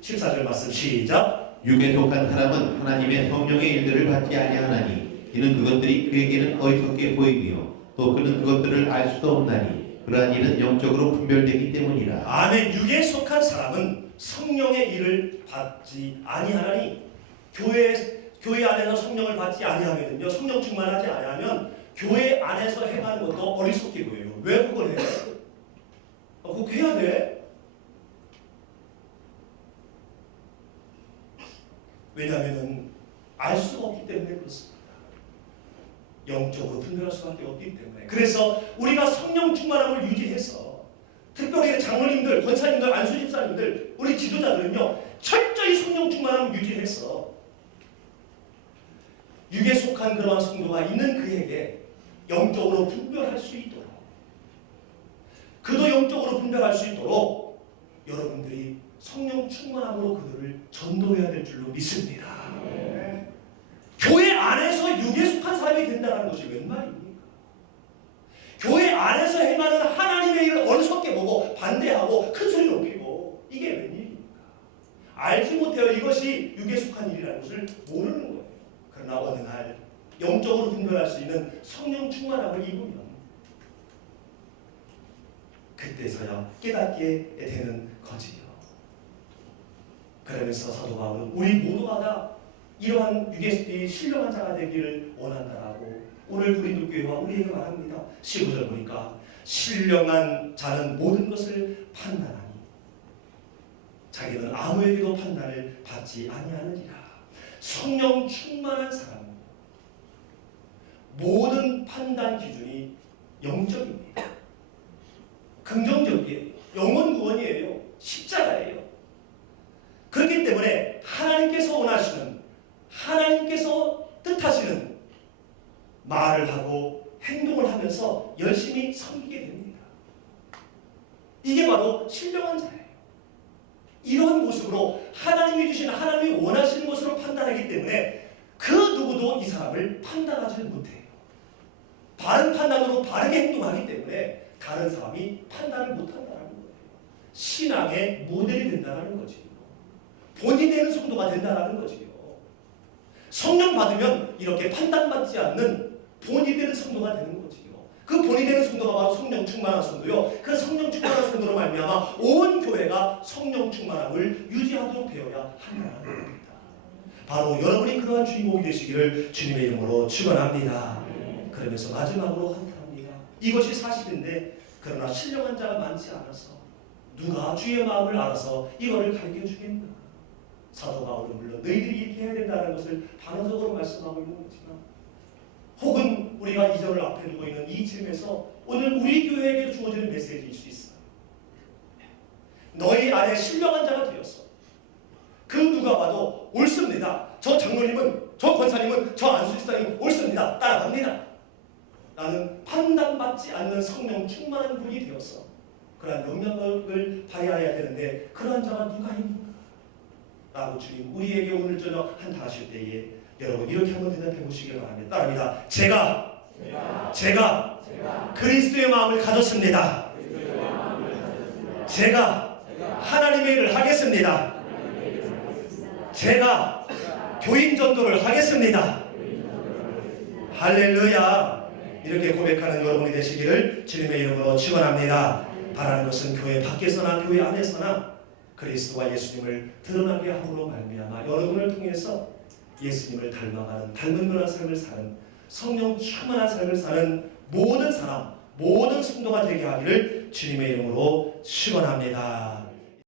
14절 말씀 시작. 육에 속한 사람은 하나님의 성령의 일들을 받지 아니하나니 이는 그것들이 그에게는 어리석게 보이며 또 그는 그것들을 알 수도 없나니 그러한 일은 영적으로 분별되기 때문이라. 아멘. 육에 속한 사람은 성령의 일을 받지 아니하나니 교회 안에서 성령을 받지 아니하면요 성령 충만하지 아니하면 교회 안에서 행하는 것도 어리석게 보여요. 왜 그걸 해? 그거 해야 돼? 왜냐하면 알 수가 없기 때문에 그렇습니다. 영적으로 분별할 수밖에 없기 때문에. 그래서 우리가 성령 충만함을 유지해서 특별히 장로님들, 권사님들, 안수집사님들, 우리 지도자들은요 철저히 성령 충만함을 유지해서 육에 속한 그러한 성도가 있는 그에게 영적으로 분별할 수 있도록, 그도 영적으로 분별할 수 있도록 여러분들이 성령 충만함으로 그들을 전도해야 될 줄로 믿습니다. 교회 안에서 육에 속한 사람이 된다는 것이 웬 말입니까? 교회 안에서 행하는 하나님의 일을 어리석게 보고 반대하고 큰 소리 높이고, 이게 웬일입니까? 알지 못해요. 이것이 육에 속한 일이라는 것을 모르는 거예요. 그러나 어느 날 영적으로 분별할 수 있는 성령 충만함을 입으면 그때서야 깨닫게 되는 거지요. 그러면서 사도 바울은 우리 모두가 다 이러한 육의 신령한 자가 되기를 원한다라고 오늘 고린도 교회와 우리에게 말합니다. 15절 보니까 신령한 자는 모든 것을 판단하니 자기는 아무에게도 판단을 받지 아니하느니라. 성령 충만한 사람은 모든 판단 기준이 영적입니다. 긍정적이에요. 영원 구원이에요. 십자가예요. 그렇기 때문에 하나님께서 원하시는, 하나님께서 뜻하시는 말을 하고 행동을 하면서 열심히 섬기게 됩니다. 이게 바로 신령한 자예요. 이런 모습으로 하나님이 주신, 하나님이 원하시는 것으로 판단하기 때문에 그 누구도 이 사람을 판단하지 못해요. 바른 판단으로 바르게 행동하기 때문에 다른 사람이 판단을 못한다는 거예요. 신앙의 모델이 된다는 거지요. 본이 되는 성도가 된다는 거지요. 성령 받으면 이렇게 판단받지 않는 본이 되는 성도가 되는 거지요. 그 본이 되는 성도가 바로 성령 충만한 성도요. 그 성령 충만한 성도로 말미암아 온 교회가 성령 충만함을 유지하도록 되어야 한다는 겁니다. 바로 여러분이 그러한 주인공이 되시기를 주님의 이름으로 축원합니다. 그러면서 마지막으로 한탄합니다. 이것이 사실인데 그러나 신령한 자가 많지 않아서 누가 주의 마음을 알아서 이거를 가르쳐 주겠나? 사도 바울은 물론 너희들이 이렇게 해야 된다는 것을 단어적으로 말씀하고 있는 거지만, 혹은 우리가 이 점을 앞에 두고 있는 이 쯤에서 오늘 우리 교회에게 주어지는 메시지일 수 있어요. 너희 안에 신령한 자가 되었어. 그 누가 봐도 옳습니다. 저 장로님은, 저 권사님은, 저 안수집사님은 옳습니다. 따라갑니다. 나는 판단받지 않는 성령 충만한 분이 되었어. 그러한 영향력을 발휘해야 되는데 그러한 자가 누가 있는가? 라고 주님 우리에게 오늘 저녁 한탄하실 때에 여러분 이렇게 한번 대답해 보시길 바랍니다. 따릅니다. 제가 그리스도의 마음을 가졌습니다. 제가 하나님의 일을 하겠습니다. 제가 교인 전도를 하겠습니다. 할렐루야. 이렇게 고백하는 여러분이 되시기를 주님의 이름으로 축원합니다. 바라는 것은 교회 밖에서나 교회 안에서나 그리스도와 예수님을 드러나게 함으로 말미암아 여러분을 통해서 예수님을 닮아가는 닮은 그런 삶을 사는 성령 충만한 삶을 사는 모든 사람, 모든 성도가 되게 하기를 주님의 이름으로 축원합니다.